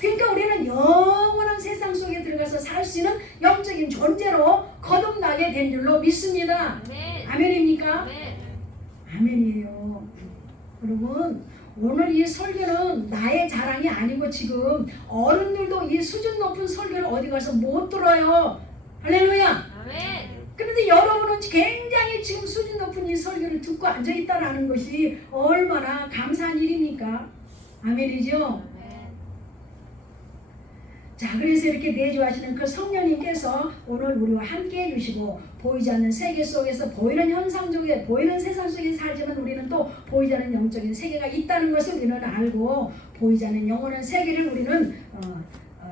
그러니까 우리는 영원한 세상 속에 들어가서 살 수 있는 영적인 존재로 거듭나게 된 줄로 믿습니다. 아멘입니까? 아멘이에요. 여러분, 오늘 이 설교는 나의 자랑이 아니고 지금 어른들도 이 수준 높은 설교를 어디 가서 못 들어요. 할렐루야. 그런데 여러분은 굉장히 지금 수준 높은 이 설교를 듣고 앉아있다라는 것이 얼마나 감사한 일입니까? 아멘이죠? 자, 그래서 이렇게 내주하시는 그 성령님께서 오늘 우리와 함께 해주시고 보이지 않는 세계 속에서 보이는 현상 속에 보이는 세상 속에 살지만 우리는 또 보이지 않는 영적인 세계가 있다는 것을 우리는 알고 보이지 않는 영원한 세계를 우리는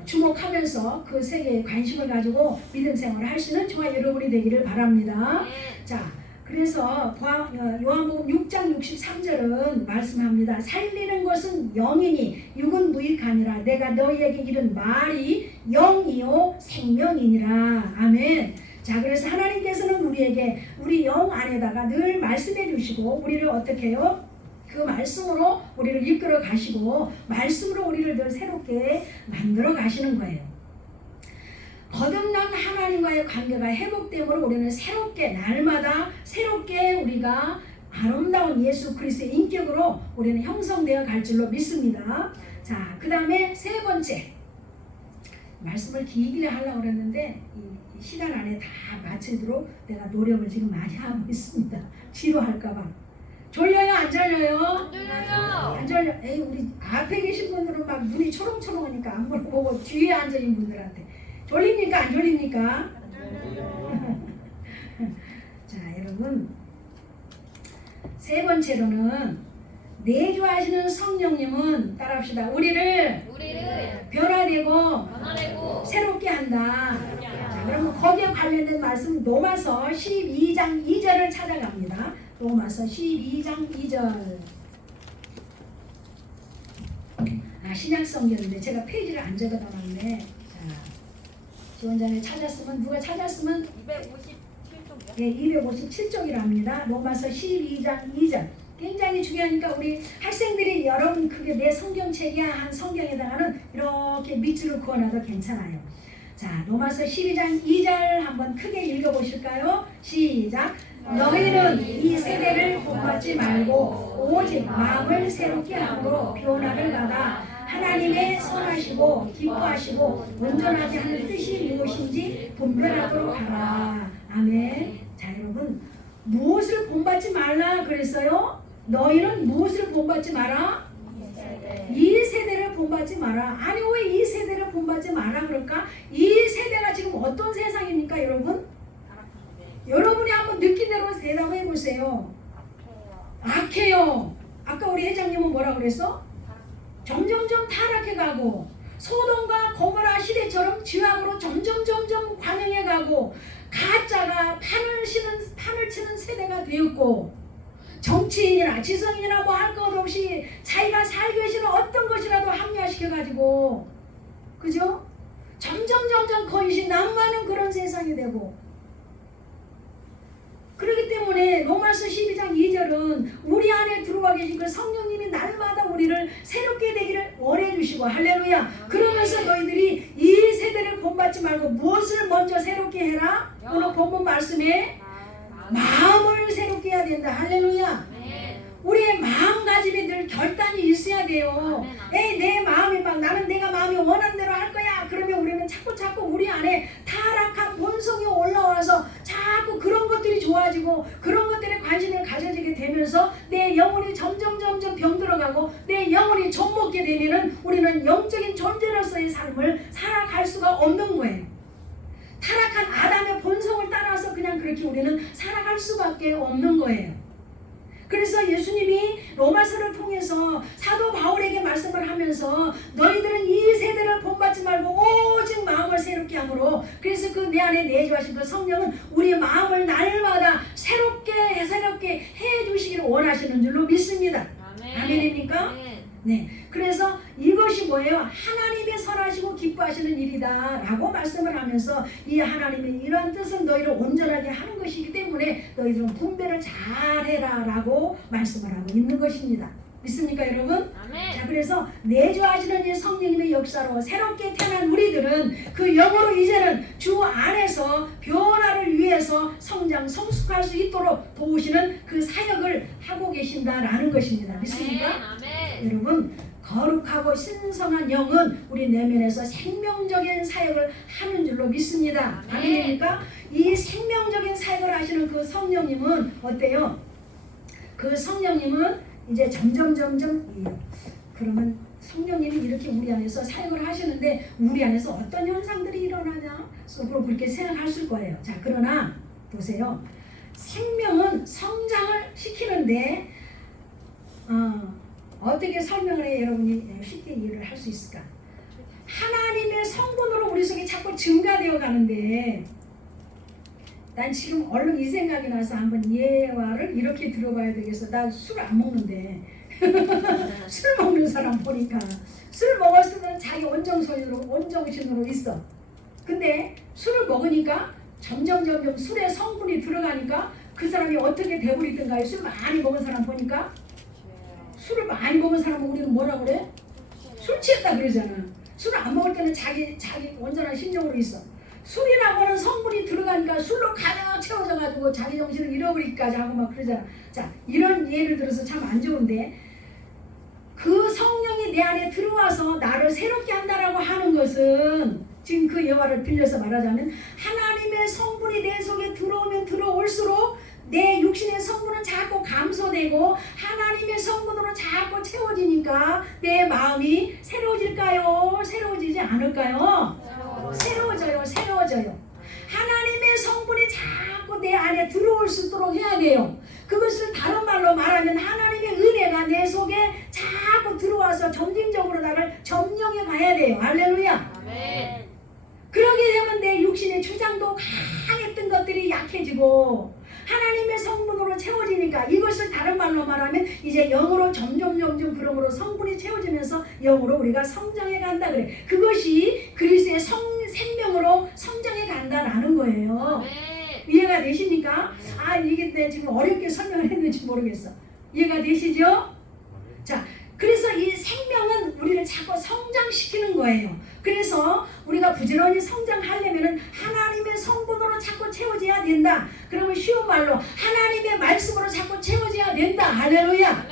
주목하면서 그 세계에 관심을 가지고 믿음 생활을 할 수 있는 저와 여러분이 되기를 바랍니다. 자, 그래서 요한복음 6장 63절은 말씀합니다. 살리는 것은 영이니 육은 무익하니라. 내가 너희에게 이른 말이 영이요 생명이니라. 아멘. 자, 그래서 하나님께서는 우리에게 우리 영 안에다가 늘 말씀해 주시고 우리를 어떻게 해요? 그 말씀으로 우리를 이끌어 가시고 말씀으로 우리를 늘 새롭게 만들어 가시는 거예요. 거듭난 하나님과의 관계가 회복됨으로 우리는 새롭게 날마다 새롭게 우리가 아름다운 예수 그리스도의 인격으로 우리는 형성되어 갈 줄로 믿습니다. 자, 그 다음에 세 번째 말씀을 길게 하려고 그랬는데 이 시간 안에 다 마치도록 내가 노력을 지금 많이 하고 있습니다. 지루할까봐. 졸려요? 안 졸려요? 안 졸려요. 안 졸려. 에이, 우리 앞에 계신 분들은 막 눈이 초롱초롱하니까 안 보고 뒤에 앉아있는 분들한테 졸립니까? 안 졸립니까? 자, 여러분, 세 번째로는 내주하시는 성령님은 따라합시다. 우리를 변화되고 새롭게 한다. 자, 그러면 거기에 관련된 말씀 로마서 12장 2절을 찾아갑니다. 로마서 12장 2절. 신약성경인데 제가 페이지를 안 적어놨네. 자, 지원자님 찾았으면, 누가 찾았으면 257쪽이요? 네, 257쪽이랍니다. 로마서 12장 2절. 굉장히 중요하니까 우리 학생들이 여러분 그게 내 성경책이야 한 성경에다가는 이렇게 밑줄을 그어놔도 괜찮아요. 자, 로마서 12장 2절 한번 크게 읽어보실까요? 시작. 너희는 이 세대를 본받지 말고 오직 마음을 새롭게 함으로 변화를 받아 하나님의 선하시고 기뻐하시고 온전하게 하는 뜻이 무엇인지 분별하도록 하라. 아멘. 자, 여러분, 무엇을 본받지 말라 그랬어요? 너희는 무엇을 본받지 마라? 이 세대를 본받지 마라. 아니, 왜 이 세대를 본받지 마라 그럴까? 이 세대가 지금 어떤 세상입니까, 여러분? 여러분이 한번 느낀 대로 대답해 보세요. 악해요. 아까 우리 회장님은 뭐라 그랬어? 점점점 타락해 가고 소돔과 고모라 시대처럼 죄악으로 점점 관영해 가고 가짜가 판을 치는 세대가 되었고 정치인이나 지성인이나 뭐 할 것 없이 자기가 살기 위해서는 어떤 것이라도 합리화시켜 가지고 그죠? 점점 거짓이 남만은 그런 세상이 되고 그렇기 때문에 로마서 12장 2절은 우리 안에 들어와 계신 그 성령님이 날마다 우리를 새롭게 되기를 원해 주시고 할렐루야. 그러면서 너희들이 이 세대를 본받지 말고 무엇을 먼저 새롭게 해라? 오늘 본문 말씀에 마음을 새롭게 해야 된다. 할렐루야. 우리의 마음과 마음가짐이 늘 결단이 있어야 돼요. 에이, 내 마음이 막 나는 내가 마음이 원하는 대로 할 거야. 그러면 우리는 자꾸 우리 안에 타락한 본성이 올라와서 자꾸 그런 것들이 좋아지고 그런 것들에 관심을 가져지게 되면서 내 영혼이 점점 병들어가고 내 영혼이 좀먹게 되면은 우리는 영적인 존재로서의 삶을 살아갈 수가 없는 거예요. 타락한 아담의 본성을 따라서 그냥 그렇게 우리는 살아갈 수밖에 없는 거예요. 그래서 예수님이 로마서를 통해서 사도 바울에게 말씀을 하면서 너희들은 이 세대를 본받지 말고 오직 마음을 새롭게 함으로, 그래서 그 내 안에 내주하신 그 성령은 우리 마음을 날마다 새롭게 해주시기를 원하시는 줄로 믿습니다. 아멘입니까? 네. 그래서 이것이 뭐예요? 하나님의 선하시고 기뻐하시는 일이다 라고 말씀을 하면서 이 하나님의 이러한 뜻은 너희를 온전하게 하는 것이기 때문에 너희들은 분배를 잘해라 라고 말씀을 하고 있는 것입니다. 믿습니까 여러분? 자, 그래서 내주하시는 이 성령님의 역사로 새롭게 태어난 우리들은 그 영으로 이제는 주 안에서 변화를 위해서 성장 성숙할 수 있도록 도우시는 그 사역을 하고 계신다라는 것입니다. 믿습니까? 여러분, 거룩하고 신성한 영은 우리 내면에서 생명적인 사역을 하는 줄로 믿습니다. 아멘입니까? 이 생명적인 사역을 하시는 그 성령님은 어때요? 그 성령님은 이제 점점 그러면 성령님이 이렇게 우리 안에서 사역을 하시는데 우리 안에서 어떤 현상들이 일어나냐? 속으로 그렇게 생각하실 거예요. 자, 그러나 보세요. 생명은 성장을 시키는데 어떻게 설명을 해 여러분이 쉽게 이해를 할 수 있을까? 하나님의 성분으로 우리 속에 자꾸 증가되어 가는데, 난 지금 얼른 이 생각이 나서 한번 예화를 이렇게 들어봐야 되겠어. 나 술 안 먹는데 술 먹는 사람 보니까 술 먹었으면 자기 온정신으로 있어. 근데 술을 먹으니까 점점 술의 성분이 들어가니까 그 사람이 어떻게 돼버리든가요? 술 많이 먹은 사람 보니까 술을 많이 먹은 사람은 우리는 뭐라 그래? 술 취했다 그러잖아. 술을 안 먹을 때는 자기 온전한 심령으로 있어. 술이라고 하는 성분이 들어가니까 술로 가득 채워져가지고 자기 정신을 잃어버리기까지 하고 막 그러잖아. 자, 이런 예를 들어서 참 안 좋은데, 그 성령이 내 안에 들어와서 나를 새롭게 한다라고 하는 것은 지금 그 예화를 빌려서 말하자면 하나님의 성분이 내 속에 들어오면 들어올수록 내 육신의 성분은 자꾸 감소되고 하나님의 성분으로 자꾸 채워지니까 내 마음이 새로워질까요? 새로워지지 않을까요? 새로워져요. 하나님의 성분이 자꾸 내 안에 들어올 수 있도록 해야 돼요. 그것을 다른 말로 말하면 하나님의 은혜가 내 속에 자꾸 들어와서 점진적으로 나를 점령해 가야 돼요. 할렐루야. 아멘. 그러게 되면 내 육신의 주장도 강했던 것들이 약해지고 하나님의 성분으로 채워지니까, 이것을 다른 말로 말하면 이제 영으로 점점 그러므로 성분이 채워지면서 영으로 우리가 성장해 간다 그래. 그것이 그리스도의 생명으로 성장해 간다라는 거예요. 이해가 되십니까? 이게 내 지금 어렵게 설명을 했는지 모르겠어. 이해가 되시죠? 자, 그래서 이 생명은 우리를 자꾸 성장시키는 거예요. 그래서 우리가 부지런히 성장하려면 하나님의 성분으로 자꾸 채워져야 된다. 그러면 쉬운 말로 하나님의 말씀으로 자꾸 채워져야 된다. 할렐루야.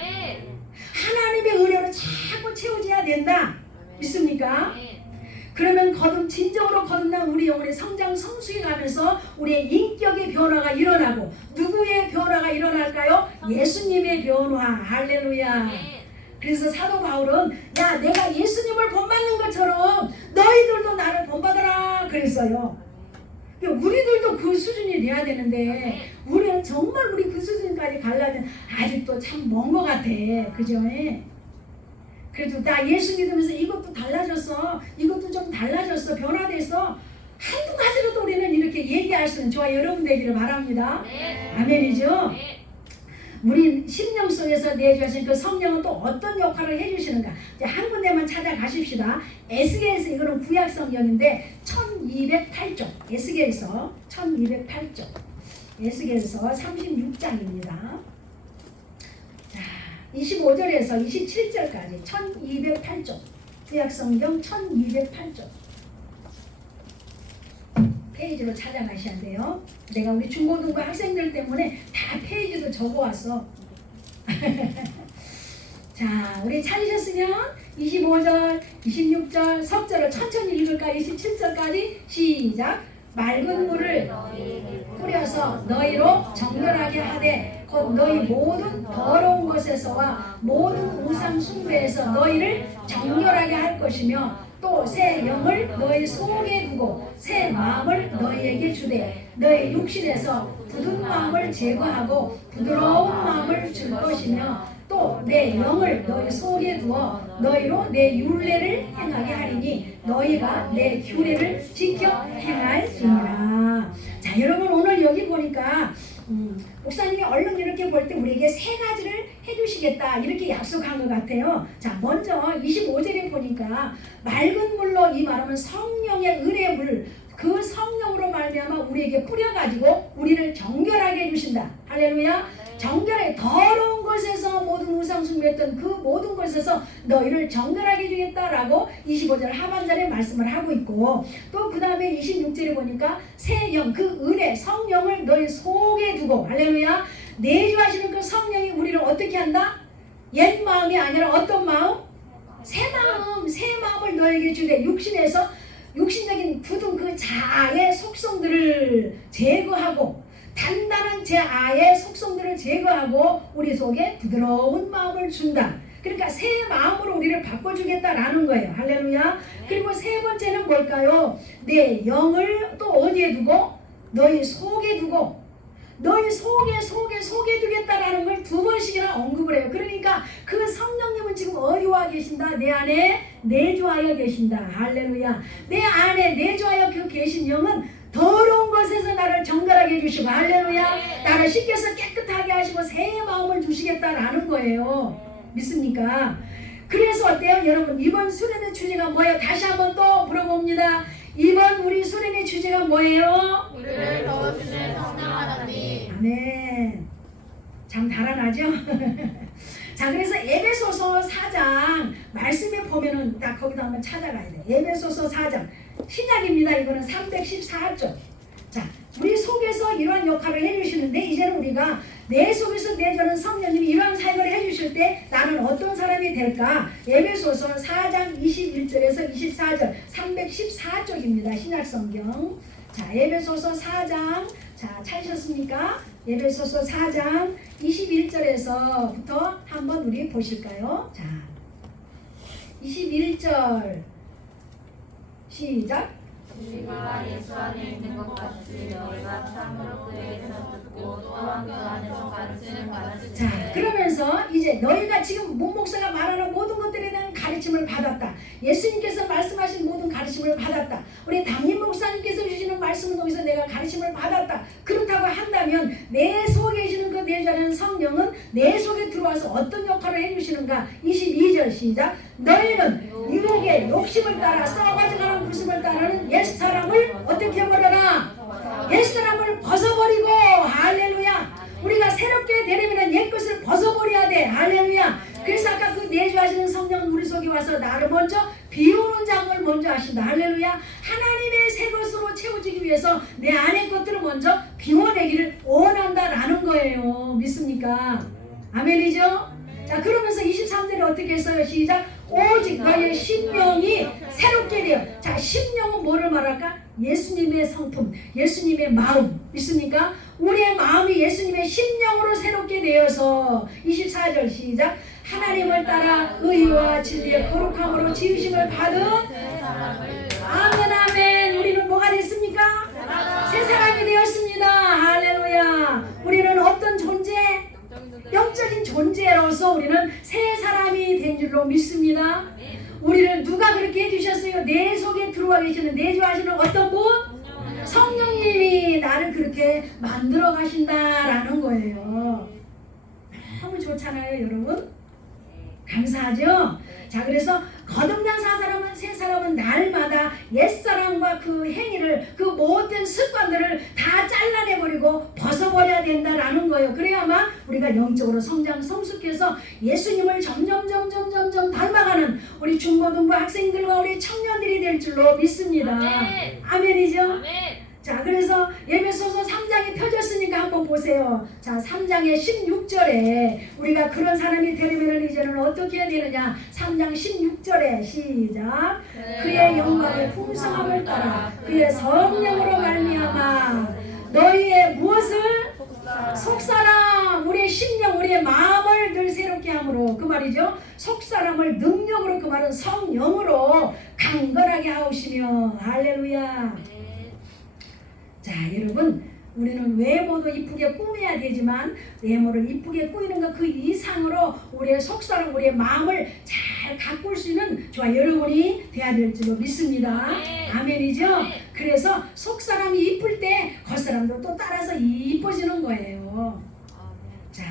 하나님의 은혜로 자꾸 채워져야 된다. 믿습니까? 그러면 진정으로 거듭난 우리 영혼의 성장 성숙해 가면서 우리의 인격의 변화가 일어나고, 누구의 변화가 일어날까요? 예수님의 변화. 할렐루야. 그래서 사도 바울은 야, 내가 예수님을 본받는 것처럼 너희들도 나를 본받아라 그랬어요. 우리들도 그 수준이 돼야 되는데 우리는 정말 우리 그 수준까지 가려면 아직도 참 먼 것 같아. 그죠? 그래도 나 예수 믿으면서 이것도 달라졌어, 이것도 좀 달라졌어, 변화돼서 한두 가지로도 우리는 이렇게 얘기할 수는 저와 여러분 되기를 바랍니다. 아멘이죠? 우리 심령 속에서 내주하신 그 성령은 또 어떤 역할을 해주시는가? 이제 한 군데만 찾아가십시다. 에스겔서, 이거는 구약 성경인데 1208쪽, 에스겔서 1208쪽, 에스겔서 36장입니다. 자, 25절에서 27절까지 1208쪽, 구약 성경 1208쪽 페이지로 찾아가셔야 돼요. 내가 우리 중고등부 학생들 때문에 다 페이지도 적어왔어. 자, 우리 찾으셨으면 25절, 26절, 석절을 천천히 읽을까? 27절까지 시작. 맑은 물을 뿌려서 너희로 정결하게 하되 곧 너희 모든 더러운 것에서와 모든 우상 숭배에서 너희를 정결하게 할 것이며 또 새 영을 너희 속에 두고 새 마음을 너희에게 주되 너희 육신에서 굳은 마음을 제거하고 부드러운 마음을 줄 것이며 또 내 영을 너희 속에 두어 너희로 내 율례를 행하게 하리니 너희가 내 규례를 지켜 행할지니라. 자, 여러분 오늘 여기 보니까 목사님이 얼른 이렇게 볼 때 우리에게 세 가지를 해주시겠다 이렇게 약속한 것 같아요. 자, 먼저 25절에 보니까 맑은 물로 이 말하면 성령의 은혜의 물, 그 성령으로 말미암아 우리에게 뿌려가지고 우리를 정결하게 해주신다. 할렐루야. 정결하게 더러운 것에서 모든 우상 숭배했던 그 모든 것에서 너희를 정결하게 해주겠다라고 25절 하반절에 말씀을 하고 있고 또 그 다음에 26절에 보니까 새 영, 그 은혜, 성령을 너희 속에 두고 할렐루야. 내주하시는 그 성령이 우리를 어떻게 한다? 옛 마음이 아니라 어떤 마음? 새 마음, 새 마음을 너에게 주되 육신에서 육신적인 굳은 그 자아의 속성들을 제거하고 단단한 제 아의 속성들을 제거하고 우리 속에 부드러운 마음을 준다. 그러니까 새 마음으로 우리를 바꿔주겠다라는 거예요. 할렐루야. 그리고 세 번째는 뭘까요? 내 영을 또 어디에 두고? 너희 속에 두고 너희 속에 두겠다라는 걸 두 번씩이나 언급을 해요. 그러니까 그 성령님은 지금 어디 와 계신다? 내 안에 내주하여 계신다. 할렐루야. 내 안에 내주하여 그 계신 영은 더러운 것에서 나를 정결하게 해주시고 할렐루야. 나를 씻겨서 깨끗하게 하시고 새 마음을 주시겠다라는 거예요. 믿습니까? 그래서 어때요? 여러분 이번 수련의 주제가 뭐예요? 다시 한번 또 물어봅니다. 이번 우리 수련의 주제가 뭐예요? 우리를 도와주는 성령 하나님. 아멘. 참 달아나죠? 자, 그래서 에베소서 4장 말씀에 보면은 딱 거기다 한번 찾아가야 돼. 에베소서 4장 신약입니다. 이거는 314쪽. 자, 우리 속에서 이러한 역할을 해주시는데 이제는 우리가 내 속에서 내주는 성령님이 이러한 사역을 해주실 때 나는 어떤 사람이 될까? 에베소서 4장 21절에서 24절 314쪽입니다. 신약성경. 자, 에베소서 4장 자, 찾으셨습니까? 에베소서 4장 21절에서부터 한번 우리 보실까요? 자, 21절 시작. 우리가 예수 안에 있는 것 같이 너희가 참으로 그에게서 듣고 또한 그 안에서 가르침을 받았을 자, 때 그러면서 이제 너희가 지금 문 목사가 말하는 모든 것들에 대한 가르침을 받았다. 예수님께서 말씀하신 모든 가르침을 받았다. 우리 담임 목사님께서 주시는 말씀을 통해서 내가 가르침을 받았다. 그렇다고 한다면 내 속에 계시는 그 내주하는 성령은 내 속에 들어와서 어떤 역할을 해주시는가? 22절 시작. 너희는 유혹의 욕심을 따라 썩어져가는 구습을 따르는 옛사람을 어떻게 해버려라? 옛사람을 벗어버리고 할렐루야. 우리가 새롭게 되려면 옛것을 벗어버려야 돼. 할렐루야. 그래서 아까 그 내주하시는 성령은 우리 속에 와서 나를 먼저 비우는 작업을 먼저 하신다. 할렐루야. 하나님의 새 것으로 채워지기 위해서 내 안의 것들을 먼저 비워내기를 원한다라는 거예요. 믿습니까? 아멘이죠? 자, 그러면서 23절에 어떻게 했어요? 시작. 오직 너희의 심령이 새롭게 되어. 자, 심령은 뭐를 말할까? 예수님의 성품, 예수님의 마음. 믿습니까? 우리의 마음이 예수님의 심령으로 새롭게 되어서 24절 시작. 하나님을 따라 의와 진리의 거룩함으로 지으심을 받은 아멘 아멘. 우리는 뭐가 됐습니까? 새 사람이 되었습니다. 할렐루야. 우리는 어떤 존재? 영적인 존재로서 우리는 새 사람이 된 줄로 믿습니다. 우리를 누가 그렇게 해주셨어요? 내 속에 들어와 계시는 내주하시는 어떤 분? 성령님이 나를 그렇게 만들어 가신다라는 거예요. 너무 좋잖아요, 여러분. 감사하죠? 자, 그래서 거듭난 새 사람은 날마다 옛사람과 그 행위를, 그 못된 습관들을 다 잘라내버리고 벗어버려야 된다라는 거예요. 그래야만 우리가 영적으로 성숙해서 예수님을 점점 닮아가는 우리 중고등부 학생들과 우리 청년들이 될 줄로 믿습니다. 아멘. 아멘이죠? 아멘. 자, 그래서 에베소서 3장이 펴졌으니까 한번 보세요. 자, 3장의 16절에 우리가 그런 사람이 되려면 이제는 어떻게 해야 되느냐. 3장 16절에 시작. 그의 영광의 풍성함을 따라 그의 성령으로 말미암아 너희의 무엇을 속사람 우리의 심령 우리의 마음을 늘 새롭게 함으로 그 말이죠. 속사람을 능력으로 그 말은 성령으로 강건하게 하오시며 할렐루야. 자, 여러분 우리는 외모도 이쁘게 꾸며야 되지만 외모를 이쁘게 꾸미는 것 그 이상으로 우리의 속사람 우리의 마음을 잘 가꿀 수 있는 저와 여러분이 돼야 될 줄로 믿습니다. 아멘이죠? 그래서 속사람이 이쁠 때 겉사람도 또 따라서 이뻐지는 거예요. 자,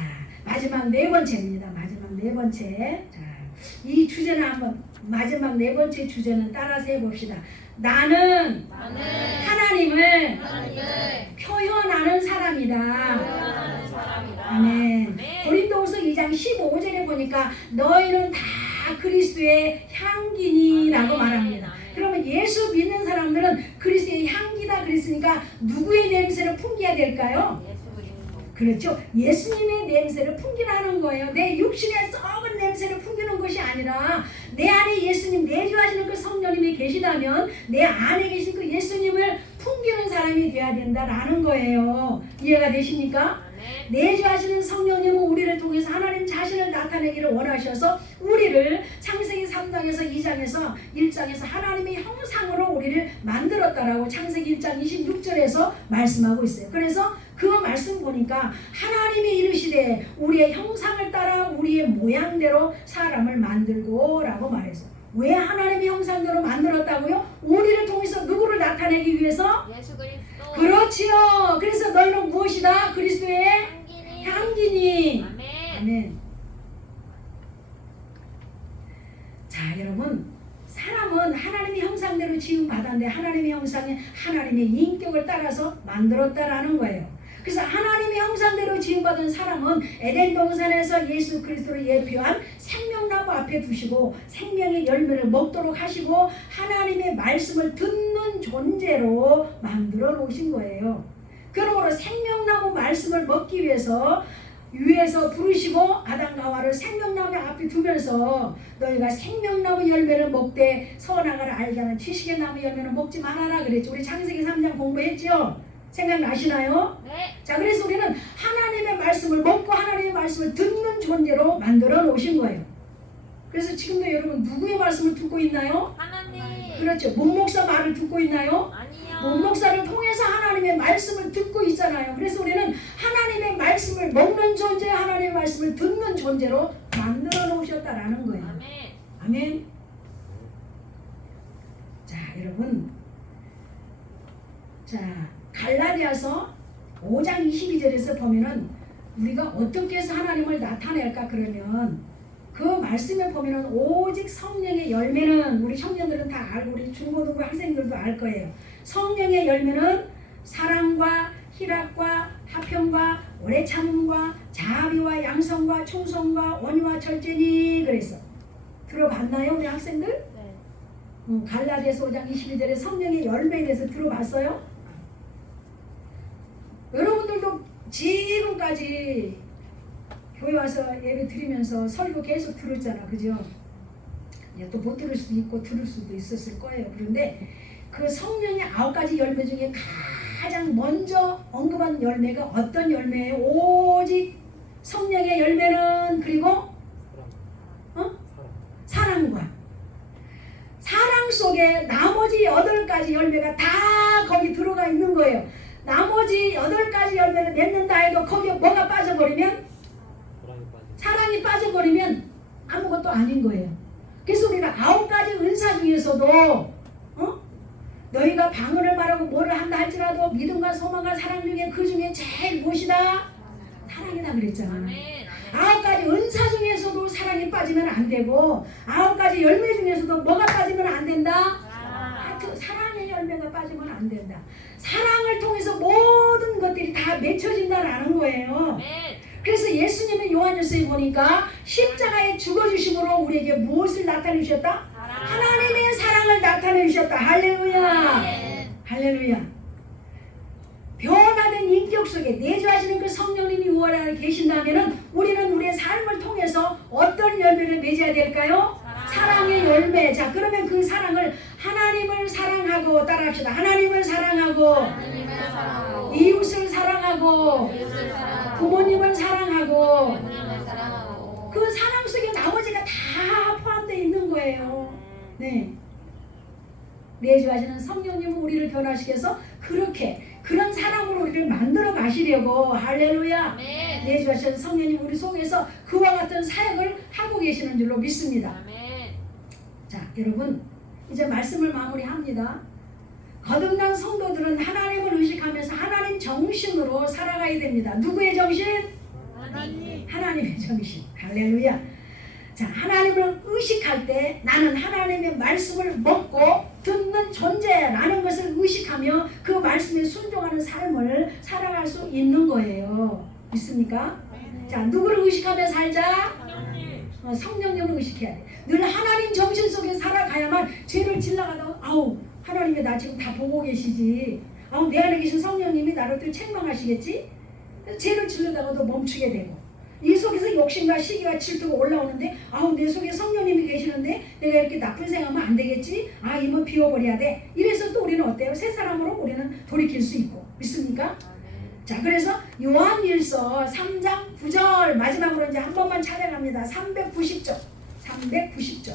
마지막 네 번째입니다. 마지막 네 번째. 자, 이 주제는 한번 마지막 네 번째 주제는 따라서 해봅시다. 나는 하나님을 표현하는 사람이다. 아멘. 고린도후서 2장 15절에 보니까 너희는 다 그리스도의 향기니라고 말합니다. 그러면 예수 믿는 사람들은 그리스도의 향기다 그랬으니까 누구의 냄새를 풍겨야 될까요? 그렇죠. 예수님의 냄새를 풍기라는 거예요. 내 육신의 썩은 냄새를 풍기는 것이 아니라 내 안에 예수님 내주하시는 그 성령님이 계시다면 내 안에 계신 그 예수님을 풍기는 사람이 되어야 된다라는 거예요. 이해가 되십니까? 내주하시는 성령님은 우리를 통해서 하나님 자신을 나타내기를 원하셔서 우리를 창세기 3장에서 2장에서 1장에서 하나님의 형상으로 우리를 만들었다라고 창세기 1장 26절에서 말씀하고 있어요. 그래서 그 말씀 보니까 하나님이 이르시되 우리의 형상을 따라 우리의 모양대로 사람을 만들고 라고 말해서 왜 하나님의 형상대로 만들었다고요? 우리를 통해서 누구를 나타내기 위해서? 예수 그리스도. 그렇지요. 그래서 너희는 무엇이다? 그리스도의 향기니. 아멘. 아멘. 자, 여러분 사람은 하나님의 형상대로 지음받았는데 하나님의 형상이 하나님의 인격을 따라서 만들었다라는 거예요. 그래서 하나님의 형상대로 지음받은 사람은 에덴 동산에서 예수 그리스도를 예표한 생명나무 앞에 두시고 생명의 열매를 먹도록 하시고 하나님의 말씀을 듣는 존재로 만들어 놓으신 거예요. 그러므로 생명나무 말씀을 먹기 위해서 위에서 부르시고 아담과 하와를 생명나무 앞에 두면서 너희가 생명나무 열매를 먹되 선악을 알게 하는 지식의 나무 열매는 먹지 말아라 그랬죠. 우리 창세기 3장 공부했죠? 생각나시나요? 네. 자, 그래서 우리는 하나님의 말씀을 먹고 하나님의 말씀을 듣는 존재로 만들어 놓으신 거예요. 그래서 지금도 여러분 누구의 말씀을 듣고 있나요? 하나님. 그렇죠. 목목사 말을 듣고 있나요? 아니요. 목목사를 통해서 하나님의 말씀을 듣고 있잖아요. 그래서 우리는 하나님의 말씀을 먹는 존재, 하나님의 말씀을 듣는 존재로 만들어 놓으셨다라는 거예요. 아멘. 아멘. 자, 여러분. 자, 갈라디아서 5장 22절에서 보면은 우리가 어떻게 해서 하나님을 나타낼까 그러면 그 말씀에 보면은 오직 성령의 열매는 우리 청년들은 다 알고 우리 중고등부 학생들도 알 거예요. 성령의 열매는 사랑과 희락과 화평과 오래 참음과 자비와 양성과 충성과 온유와 절제니 그래서 들어봤나요 우리 학생들? 네. 갈라디아서 5장 22절에 성령의 열매에 대해서 들어봤어요? 여러분들도 지금까지 교회 와서 예배 드리면서 설교 계속 들었잖아, 그죠? 또 못 들을 수도 있고 들을 수도 있었을 거예요. 그런데 그 성령의 9가지 열매 중에 가장 먼저 언급한 열매가 어떤 열매예요? 오직 성령의 열매는 그리고 사랑과 사랑 속에 나머지 8가지 열매가 다 거기 들어가 있는 거예요. 나머지 8가지 열매를 맺는다 해도 거기에 뭐가 빠져버리면 사랑이 빠져버리면 아무것도 아닌 거예요. 그래서 우리가 9가지 은사 중에서도 너희가 방언을 말하고 뭐를 한다 할지라도 믿음과 소망과 사랑 중에 그 중에 제일 무엇이다? 사랑이다 그랬잖아. 아멘. 9가지 은사 중에서도 사랑이 빠지면 안 되고 9가지 열매 중에서도 뭐가 빠지면 안 된다? 하여튼 사랑의 열매가 빠지면 안 된다. 사랑을 통해서 모든 것들이 다 맺혀진다라는 거예요. 그래서 예수님은 요한일서에 보니까 십자가에 죽어주심으로 우리에게 무엇을 나타내 주셨다? 하나님의 사랑을 나타내 주셨다. 할렐루야. 할렐루야. 인격 속에 내주하시는 그 성령님이 우리 안에 계신다면은 우리는 우리의 삶을 통해서 어떤 열매를 맺어야 될까요? 사랑의 열매. 자, 그러면 그 사랑을 하나님을 사랑하고 따라합시다. 하나님을 사랑하고 하나님을 사랑하고 이웃을 사랑하고 이웃을 사랑하고 부모님을 사랑하고 부모님을 사랑하고 그 사랑 속에 나머지가 다 포함되어 있는 거예요. 네. 내주하시는 성령님은 우리를 변화시켜서 그런 사랑으로 우리를 만들어 가시려고 할렐루야. 아멘. 내주하시는 성령님 우리 속에서 그와 같은 사역을 하고 계시는 줄로 믿습니다. 아멘. 자, 여러분 이제 말씀을 마무리합니다. 거듭난 성도들은 하나님을 의식하면서 하나님 정신으로 살아가야 됩니다. 누구의 정신? 하나님. 하나님의 정신. 할렐루야. 자, 하나님을 의식할 때 나는 하나님의 말씀을 먹고 듣는 존재라는 것을 의식하며 그 말씀에 순종하는 삶을 살아갈 수 있는 거예요. 믿습니까? 자, 누구를 의식하며 살자? 성령님을 의식해야 돼. 늘 하나님 정신 속에 살아가야만 죄를 지나가다가 아우 하나님이 나 지금 다 보고 계시지. 아우 내 안에 계신 성령님이 나를 또 책망하시겠지. 죄를 지르다가도 멈추게 되고 이 속에서 욕심과 시기와 질투가 올라오는데 아우 내 속에 성령님이 계시는데 내가 이렇게 나쁜 생각하면 안 되겠지. 아 이만 비워버려야 돼. 이래서 또 우리는 어때요? 새 사람으로 우리는 돌이킬 수 있고 믿습니까? 자, 그래서 요한일서 3장 9절 마지막으로 이제 한 번만 찬양합니다. 390절 390절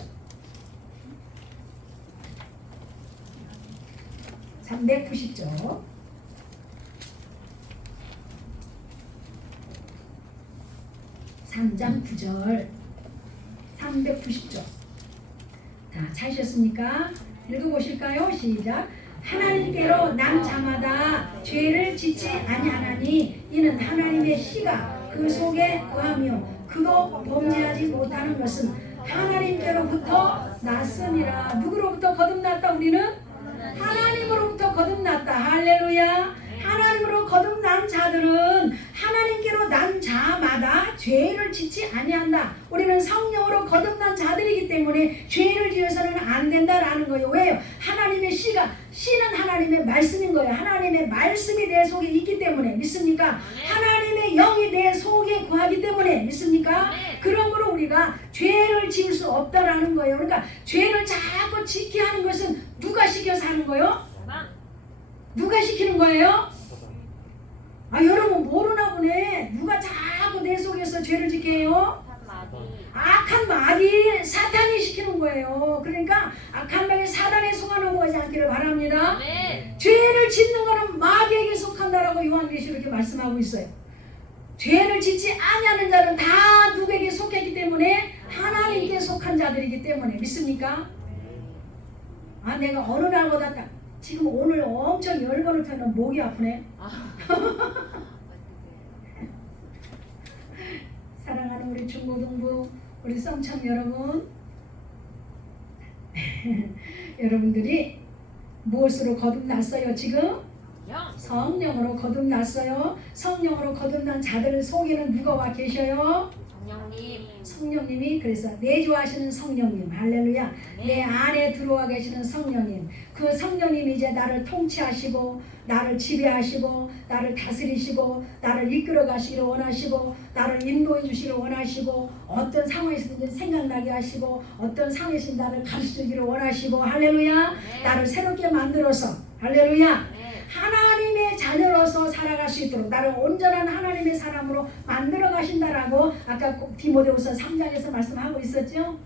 390절 3장 9절 390절 자, 찾으셨습니까? 읽어보실까요? 시작. 하나님께로 난 자마다 죄를 짓지 아니하나니 이는 하나님의 씨가 그 속에 거하며 그도 범죄하지 못하는 것은 하나님께로부터 났으니라. 누구로부터 거듭났다? 우리는 하나님으로부터 거듭났다. 할렐루야. 하나님으로 거듭난 자들은 하나님께로 난 자마다 죄를 짓지 아니한다. 우리는 성령으로 거듭난 자들이기 때문에 죄를 지어서는 안 된다라는 거예요. 왜요? 하나님의 씨는 하나님의 말씀인 거예요. 하나님의 말씀이 내 속에 있기 때문에 믿습니까? 하나님의 영이 내 속에 거하기 때문에 믿습니까? 그러므로 우리가 죄를 지을 수 없다라는 거예요. 그러니까 죄를 자꾸 짓게 하는 것은 누가 시켜서 하는 거예요? 누가 시키는 거예요? 아 여러분 모르나 보네. 누가 자꾸 내 속에서 죄를 짓게 해요? 악한 마귀 사탄이 시키는 거예요. 그러니까 악한 마귀 사단에 속아는 거지 않기를 바랍니다. 죄를 짓는 거는 마귀에게 속한다라고 요한계시록 이렇게 말씀하고 있어요. 죄를 짓지 아니하는 자는 다 누구에게 속했기 때문에 하나님께 속한 자들이기 때문에 믿습니까? 아 내가 어느 날보다 지금 오늘 엄청 열번을 펴는 목이 아프네. 사랑하는 우리 중고등부 우리 썸참 여러분 여러분들이 무엇으로 거듭났어요 지금? 성령으로 거듭났어요. 성령으로 거듭난 자들 속에는 누가 와 계셔요? 성령님이 그래서 내주하시는 성령님 할렐루야. 내 안에 들어와 계시는 성령님. 그 성령님이 이제 나를 통치하시고 나를 지배하시고 나를 다스리시고 나를 이끌어 가시기를 원하시고 나를 인도해 주시기를 원하시고 어떤 상황에서든지 생각나게 하시고 어떤 상황에서 나를 가르쳐주기를 원하시고 할렐루야. 나를 새롭게 만들어서 할렐루야. 하나님의 자녀로서 살아갈 수 있도록 나를 온전한 하나님의 사람으로 만들어 가신다라고 아까 디모데후서 3장에서 말씀하고 있었죠.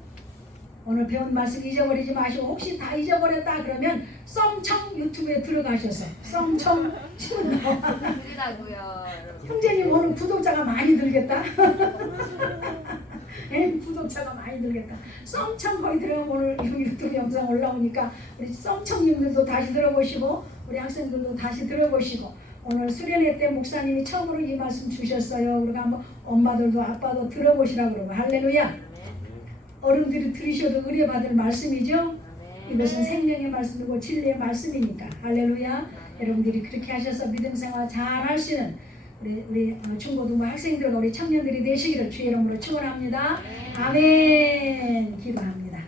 오늘 배운 말씀 잊어버리지 마시고 혹시 다 잊어버렸다 그러면 썸청 유튜브에 들어가셔서 썸청 치면 나와. 형제님 오늘 구독자가 많이 늘겠다. 구독자가 많이 늘겠다. 썸청 거기 들어가면 오늘 유튜브 영상 올라오니까 우리 썸청님들도 다시 들어보시고 우리 학생들도 다시 들어보시고 오늘 수련회 때 목사님이 처음으로 이 말씀 주셨어요. 그리고 한번 엄마들도 아빠도 들어보시라고 그러고 할렐루야. 어른들이 들으셔도 의뢰받을 말씀이죠. 이것은 생명의 말씀이고 진리의 말씀이니까 할렐루야. 여러분들이 그렇게 하셔서 믿음 생활 잘 할 수 있는 우리 중고등부 학생들과 우리 청년들이 되시기를 주의 이름으로 축원합니다. 아멘. 기도합니다.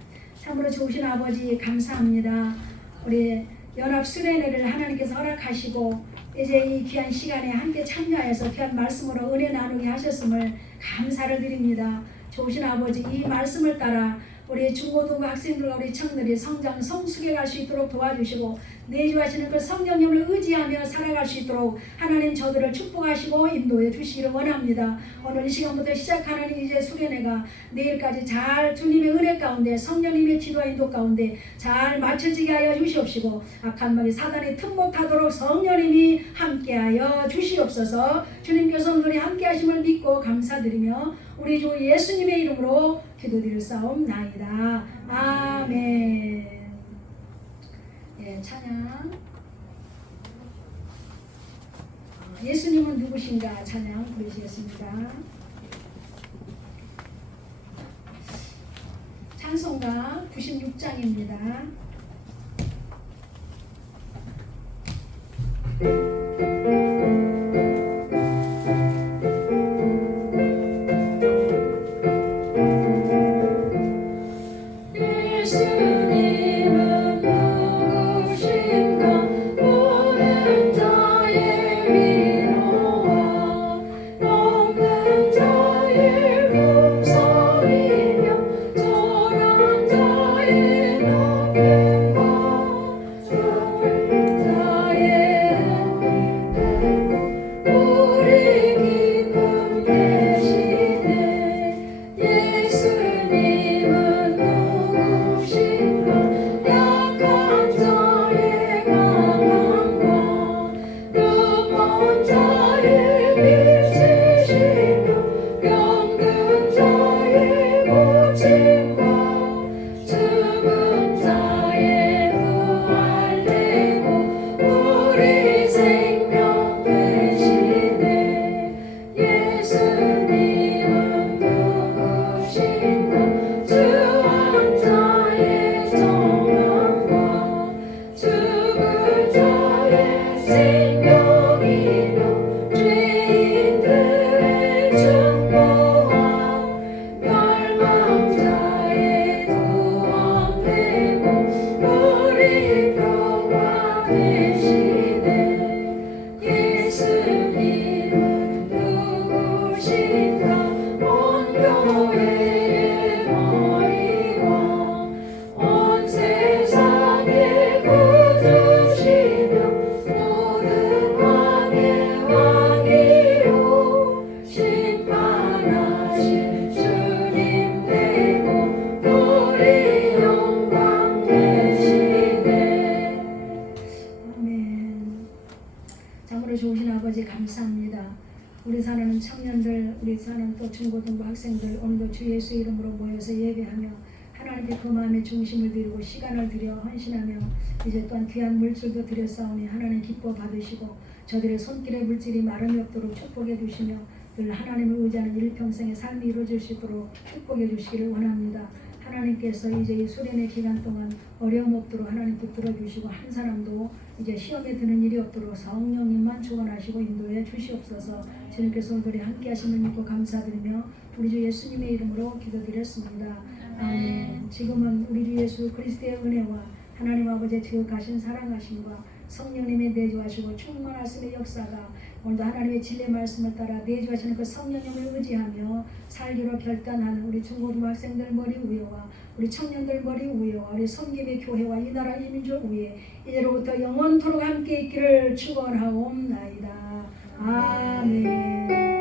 참으로 좋으신 아버지 감사합니다. 우리 연합 수련회를 하나님께서 허락하시고 이제 이 귀한 시간에 함께 참여해서 귀한 말씀으로 은혜 나누게 하셨음을 감사를 드립니다. 좋으신 아버지, 이 말씀을 따라 우리 중고등부 학생들과 우리 청년들이 성장 성숙해 갈 수 있도록 도와주시고 내주하시는 그 성령님을 의지하며 살아갈 수 있도록 하나님 저들을 축복하시고 인도해 주시기를 원합니다. 오늘 이 시간부터 시작하는 이제 수련회가 내일까지 잘 주님의 은혜 가운데 성령님의 지도와 인도 가운데 잘 맞춰지게 하여 주시옵시고 악한 마귀 사단이 틈 못하도록 성령님이 함께하여 주시옵소서. 주님께서 오늘 함께 하심을 믿고 감사드리며 우리 주 예수님의 이름으로 기도드릴사옵나이다. 아멘. 예, 찬양. 예수님은 누구신가 찬양 부르시겠습니다. 찬송가 96장입니다. 감사합니다. 우리 사는 청년들, 우리 사는 또 중고등부 학생들 오늘도 주 예수 이름으로 모여서 예배하며 하나님께 그 마음의 중심을 드리고 시간을 들여 헌신하며 이제 또한 귀한 물질도 드렸사오니 하나님 기뻐 받으시고 저들의 손길의 물질이 마름이 없도록 축복해 주시며 늘 하나님을 의지하는 일평생의 삶이 이루어질 수 있도록 축복해 주시기를 원합니다. 하나님께서 이제 이 수련의 기간 동안 어려움 없도록 하나님 붙들어 주시고 한 사람도 이제 시험에 드는 일이 없도록 성령님만 주관하시고 인도해 주시옵소서. 주님께서 오늘이 함께 하심을 믿고 감사드리며 우리 주 예수님의 이름으로 기도드렸습니다. 아멘. 지금은 우리 주 예수 그리스도의 은혜와 하나님 아버지의 지극하신 사랑하심과 성령님의 내주하시고 충만하심의 역사가 오늘도 하나님의 진리의 말씀을 따라 내주하시는 그 성령님을 의지하며 살기로 결단한 우리 중고등부 학생들 머리 위에와 우리 청년들 머리 위에와 우리 성김의 교회와 이 나라 이 민족 위에 이제로부터 영원토록 함께 있기를 축원하옵나이다. 아멘.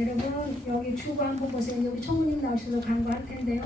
여러분 여기 주부 한번 보세요. 여기 총무님 나오셔서 간구할 텐데요.